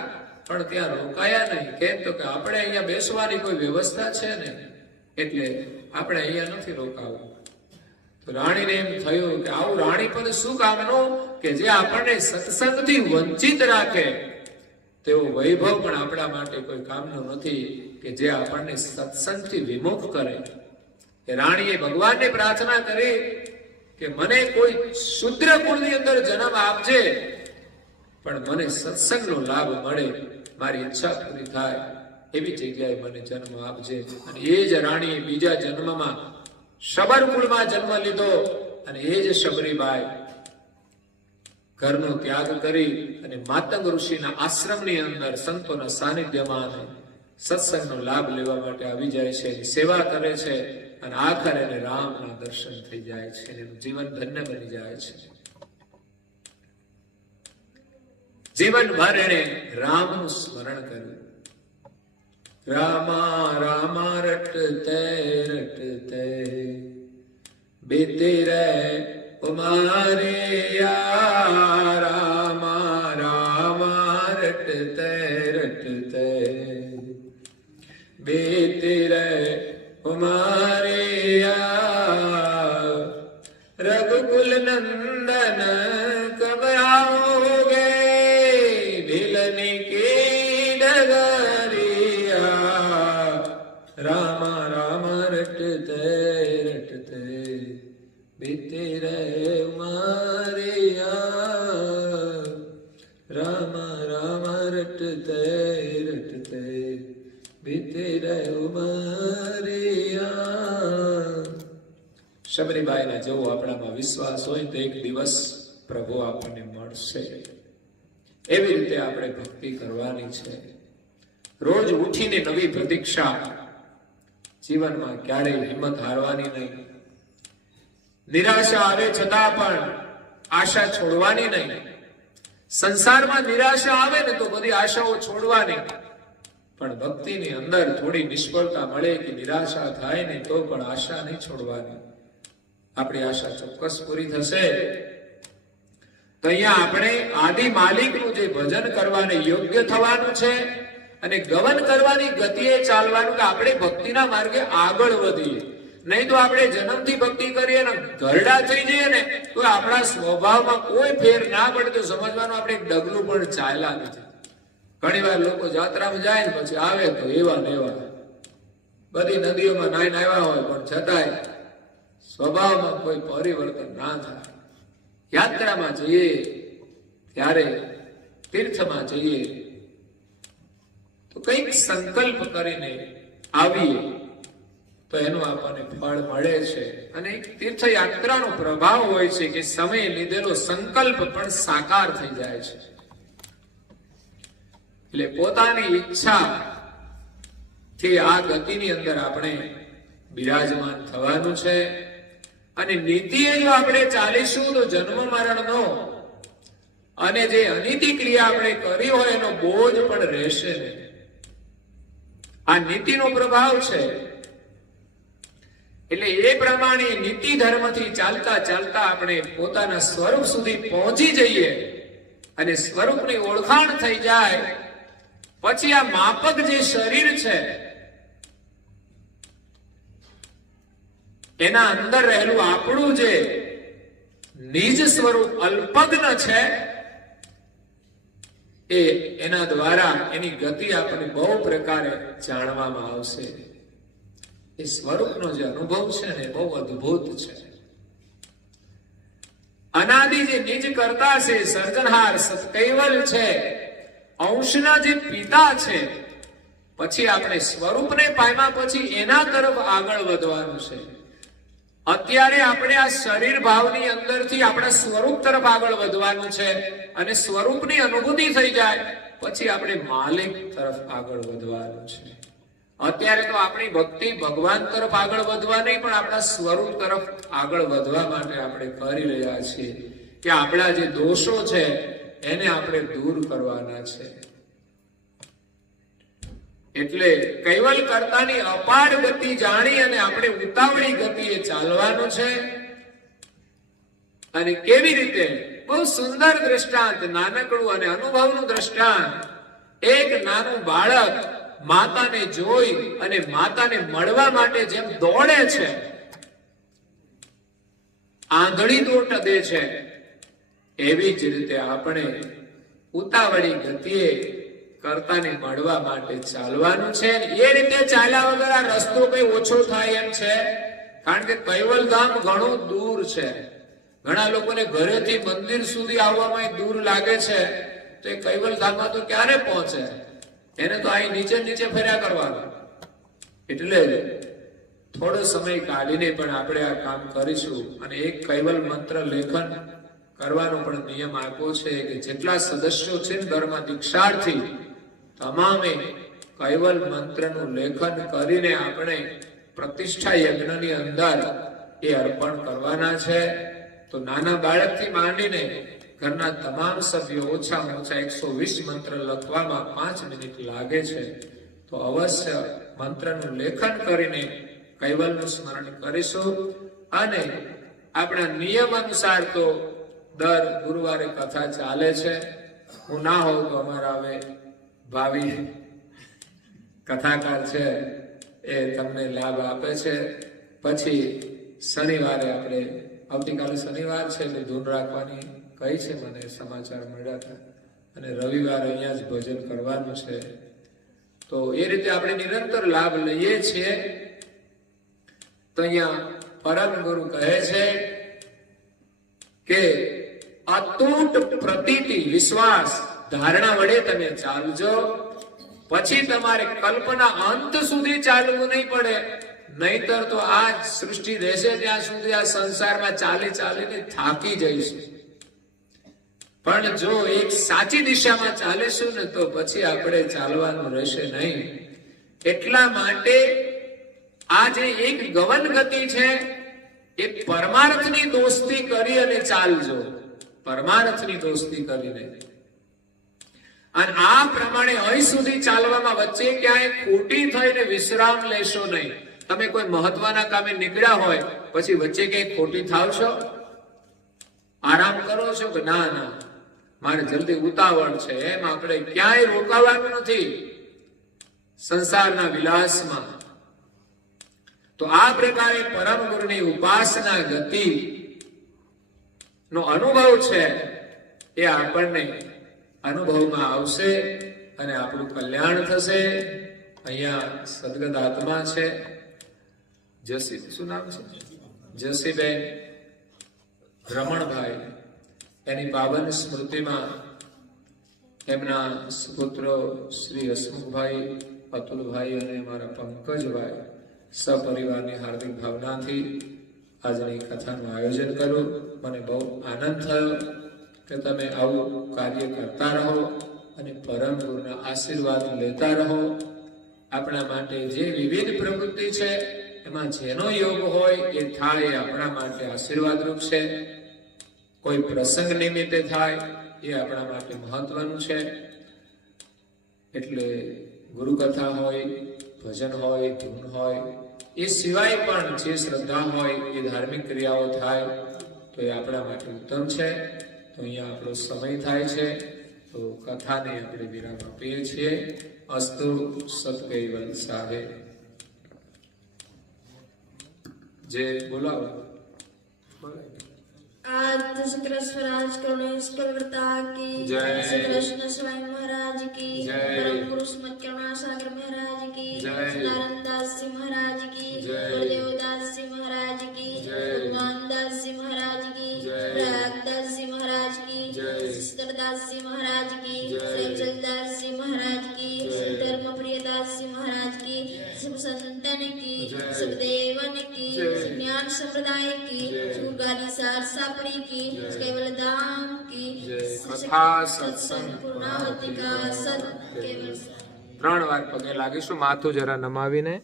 પણ ત્યાં રોકાયા નહીં. કેમ તો કે આપણે અહીંયા બેસવાની કોઈ વ્યવસ્થા છે ને, એટલે આપણે અહીંયા નથી રોકાવું. તો રાણીને એમ થયું કે આવું રાણી પદ શું કામનું કે જે આપણને સત્સંગથી વંચિત રાખે. તેવો વૈભવ પણ આપણા માટે કોઈ કામનો નથી કે જે આપણને સત્સંગથી વિમુખ કરે. કે રાણીએ ભગવાનને પ્રાર્થના કરી કે મને કોઈ શુદ્ર કુળની અંદર જન્મ આપજે, પણ મને સત્સંગનો લાભ મળે, મારી ઈચ્છા પૂરી થાય એવી જગ્યાએ મને જન્મ આપજે. અને એ જ રાણીએ બીજા જન્મમાં શબર કુળમાં જન્મ લીધો અને એ જ શબરીબાઈ ઘરનો ત્યાગ કરી અને માતંગ ઋષિના આશ્રમની અંદર સંતોના સાનિધ્યમાં સત્સંગનો લાભ લેવા માટે આવી જાય છે, સેવા કરે છે અને આખરે એને રામના દર્શન થઈ જાય છે. એનું જીવન ધન્ય બની જાય છે. જીવનભર એને રામનું સ્મરણ કર્યું. રામા રામા રટતે રટતે બીતી રે ઉમારે યા. રામા રામા રટતે રટતે બીતી રે ઉમારે યા. રઘુકુલ નંદન કબ आओगे ભીલની કી ડગરિયા. રામા રામા રટતે રટતે બીતી રે ઉમારિયા. રામા રામા રટતે રટતે બીતી રે ઉમારિયા. શબરીબાઈના જેવો આપણામાં વિશ્વાસ હોય તો એક દિવસ પ્રભુ આપણને મળશે. એવી રીતે આપણે ભક્તિ કરવાની છે. રોજ ઉઠીને નવી પ્રતીક્ષા. જીવનમાં ક્યારેય હિંમત હારવાની નહીં. નિરાશા આવે છતાં પણ આશા છોડવાની નહીં. સંસારમાં નિરાશા આવે ને તો બધી આશાઓ છોડવાની, પણ ભક્તિની અંદર થોડી નિષ્ફળતા મળે કે નિરાશા થાય ને તો પણ આશા નહીં છોડવાની. આપણી આશા ચોક્કસ પૂરી થશે. તો અહીંયા આપણે આદિ માલિકનું જે ભજન કરવાને યોગ્ય થવાનું છે અને ગમન કરવાની ગતિએ ચાલવાનું કે આપણે ભક્તિના માર્ગે આગળ વધીએ. નહીં તો આપણે જન્મથી ભક્તિ કરીએ ને ઘરડા થઈ જઈએ ને તો આપણા સ્વભાવમાં કોઈ ફેર ના પડે તો સમજવાનું આપણે એક ડગલું પણ ચાલ્યા નથી. ઘણી વાર લોકો જાત્રામાં જાય ને પછી આવે તો એવા ને એવા, બધી નદીઓમાં નાઈને આવ્યા હોય પણ છતાંય સ્વભાવમાં કોઈ પરિવર્તન ના થાય. યાત્રામાં જઈએ ત્યારે, તીર્થમાં જઈએ તો કંઈક સંકલ્પ કરીને આવીએ તો એનું આપણને ફળ મળે છે. અને તીર્થયાત્રાનો પ્રભાવ હોય છે કે સમય લીધેલો સંકલ્પ પણ સાકાર થઈ જાય છે. એટલે પોતાની ઈચ્છા થી આ ગતિની અંદર આપણે બિરાજમાન થવાનું છે. અને નીતિએ જો આપણે ચાલીશું તો જન્મ મરણનો અને જે અનિતિ ક્રિયા આપણે કરી હોય એનો બોજ પણ રહેશે નહીં. આ નીતિનો પ્રભાવ છે. એટલે એ પ્રમાણે નીતિ ધર્મથી ચાલતા ચાલતા આપણે પોતાના સ્વરૂપ સુધી પહોંચી જઈએ અને સ્વરૂપની ઓળખાણ થઈ જાય પછી આ માપક જે શરીર છે એના અંદર રહેલું આપણું જે નિજ સ્વરૂપ અલ્પગ્ન છે એ એના દ્વારા એની ગતિ આપણને બહુ પ્રકારે જાણવામાં આવશે. એ સ્વરૂપનો જે અનુભવ છે ને બહુ અદ્ભુત છે. અનાદિ જે નિજ કરતા છે, સર્જનહાર સત્કૈવલ છે, અંશના જે પિતા છે, પછી આપણે સ્વરૂપને પામ્યા પછી એના તરફ આગળ વધવાનું છે. અત્યારે આપણે આ શરીર ભાવની અંદરથી આપણા સ્વરૂપ તરફ આગળ વધવાનું છે. અને સ્વરૂપની અનુભૂતિ થઈ જાય પછી આપણે માલિક તરફ આગળ વધવાનું છે. અત્યારે તો આપણી ભક્તિ ભગવાન તરફ આગળ વધવા નહીં પણ આપણા સ્વરૂપ તરફ આગળ વધવા માટે આપણે કરી રહ્યા છીએ કે આપણા જે દોષો છે એને આપણે દૂર કરવાના છે. એટલે કૈવલ કર્તાની અપાર ગતિ જાણી અને આપણે ઉતાવળી ગતિએ ચાલવાનું છે. અને કેવી રીતે? બહુ સુંદર દ્રષ્ટાંત, નાનકડું અને અનુભવનું દ્રષ્ટાંત. એક નાનું બાળક માતાને જોઈ અને માતાને મળવા માટે જેમ દોડે છે, આંધળી દોટ દે છે, એવી જ રીતે આપણે ઉતાવળી ગતિએ કર્તાને મળવા માટે ચાલવાનું છે. એ રીતે ચાલ્યા વગર આ રસ્તો કઈ ઓછો થાય એમ છે? કારણ કે કૈવલ ધામ ઘણું દૂર છે. ઘણા લોકોને ઘરેથી મંદિર સુધી આવવામાં દૂર લાગે છે તો એ કૈવલ ધામમાં તો ક્યારે પહોંચે? એને તો અહીં નીચે નીચે ફર્યા કરવાનું. એટલે થોડો સમય કાઢીને પણ આપણે આ કામ કરીશું. અને એક કૈવલ મંત્ર લેખન કરવાનો પણ નિયમ આપ્યો છે કે જેટલા સદસ્યો છે ધર્મ દીક્ષાર્થી તમામે કૈવલ મંત્રનું લેખન કરીને આપણે પ્રતિષ્ઠા યજ્ઞની અંદર એ અર્પણ કરવાના છે. તો નાના બાળકથી માંડીને ઘરના તમામ સભ્યો ઓછામાં ઓછા 120 મંત્ર લખવામાં 5 મિનિટ લાગે છે. તો અવશ્ય મંત્રનું લેખન કરીને કૈવલનું સ્મરણ કરીશું. અને આપણા નિયમ અનુસાર તો દર ગુરુવારે કથા ચાલે છે. હું ના હોઉં તો અમારા હવે ભાવિ કથાકાર છે એ તમને લાભ આપે છે. પછી શનિવારે આપણે, આવતીકાલે શનિવાર છે એટલે ધૂન રાખવાની કહી છે, મને સમાચાર મળ્યા હતા. અને રવિવારે અહીંયા જ ભજન કરવાનું છે. તો એ રીતે આપણે નિરંતર લાભ લઈએ છીએ. તો અહીંયા પરમ ગુરુ કહે છે કે અતૂટ પ્રતીતિ વિશ્વાસ ધારણા વડે તમે ચાલજો. પછી તમારે કલ્પના અંત સુધી ચાલવું નહીં પડે. નહીતર તો આ સૃષ્ટિ રહેશે ત્યાં સુધી આ સંસારમાં ચાલી ચાલીને થાકી જઈશું. પણ જો એક સાચી દિશામાં ચાલીશું ને તો પછી આપણે ચાલવાનું રહેશે નહીં. એટલા માટે આ જે એક ગવન ગતિ છે એ પરમાર્થની દોસ્તી કરી અને ચાલજો. પરમાર્થની દોસ્તી કરીને. અને આ પ્રમાણે અહીં સુધી ચાલવામાં વચ્ચે ક્યાંય ખોટી થઈને વિશ્રામ લેશો નહીં. તમે કોઈ મહત્વના કામે નીકળ્યા હોય પછી વચ્ચે ક્યાંય ખોટી થાવ છો? આરામ કરો છો કે ના ના મારે જલ્દી ઉતાવળ છે, એમ આપણે ક્યાંય રોકાવાનું નથી સંસારના વિલાસમાં. તો આ પ્રકારે પરમ ગુરુની ઉપાસના ગતિ નો અનુભવ છે એ આપણને અનુભવમાં આવશે અને આપણું કલ્યાણ થશે. અહીંયા સદગત આત્મા છે, જસી, શું નામ છે, જસીબેન રમણભાઈ, એની પાવન સ્મૃતિમાં એમના સુપુત્રો શ્રી હસમુખભાઈ, અતુલભાઈ અને મારા પંકજભાઈ સપરિવારની હાર્દિક ભાવનાથી આજની કથાનું આયોજન કર્યું. મને બહુ આનંદ થયો કે તમે આવું કાર્ય કરતા રહો અને પરમ ગુરુના આશીર્વાદ લેતા રહો. આપણા માટે જે વિવિધ પ્રવૃત્તિ છે એમાં જેનો યોગ હોય એ થાય, એ આપણા માટે આશીર્વાદરૂપ છે. કોઈ પ્રસંગ નિમિત્તે થાય એ આપણા માટે મહત્વનું છે. એટલે ગુરુકથા હોય, ભજન હોય, ધૂન હોય, એ સિવાય પણ જે શ્રદ્ધા હોય એ ધાર્મિક ક્રિયાઓ થાય તો એ આપણા માટે ઉત્તમ છે. તો અહીંયા આપણો સમય થાય છે, તો કથાને આપણે વિરામ આપીએ છીએ. અસ્તુ સત્કૈવલ સાહેબ જે બોલાવો. आज शुक्र स्वराज करुणेश कलवृता की जय। श्री कृष्ण स्वयं महाराज की जय। परम गुरु स्मृत करुणा सागर महाराज की जय। नारायण दास जी महाराज की जय। गुरुदेव दास जी महाराज की जय। भगवान दास जी महाराज की जय। प्रयाग दास जी महाराज की जय। सिद्धर दास जी महाराज की जय। श्री दास जी महाराज की जय। धर्म प्रिय दास जी महाराज की सब संतन की जय। सब देवन की जय। ज्ञान संप्रदाय की जय। सुगाली सार सापरी की जय। केवल धाम की जय। कथा सत्संग पूर्णावती का सत केवल 3 વાર પગે લાગીશું, માથું જરા નમાવીને.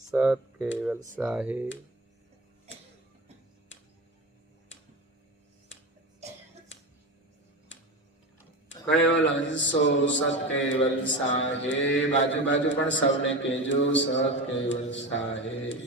સત કેવલ સાહેબ. કેવલ હંસો સત કેવલ સાહેબ. આજુબાજુ પણ સૌને કહેજો સત કેવલ સાહેબ.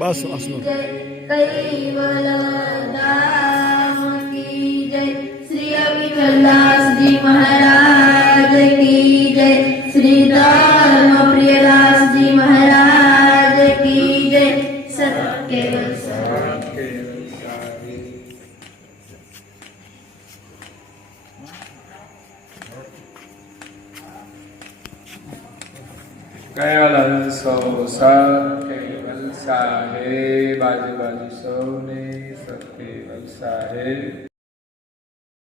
બસ અસલું कैवलधाम की जय। श्री अविचलदास जी महाराज की जय। श्री धर्म प्रियदास કૈવલ સૌ સત્કેવલ સાહેબ આજુબાજુ સૌને સત્કેવલ સાહેબ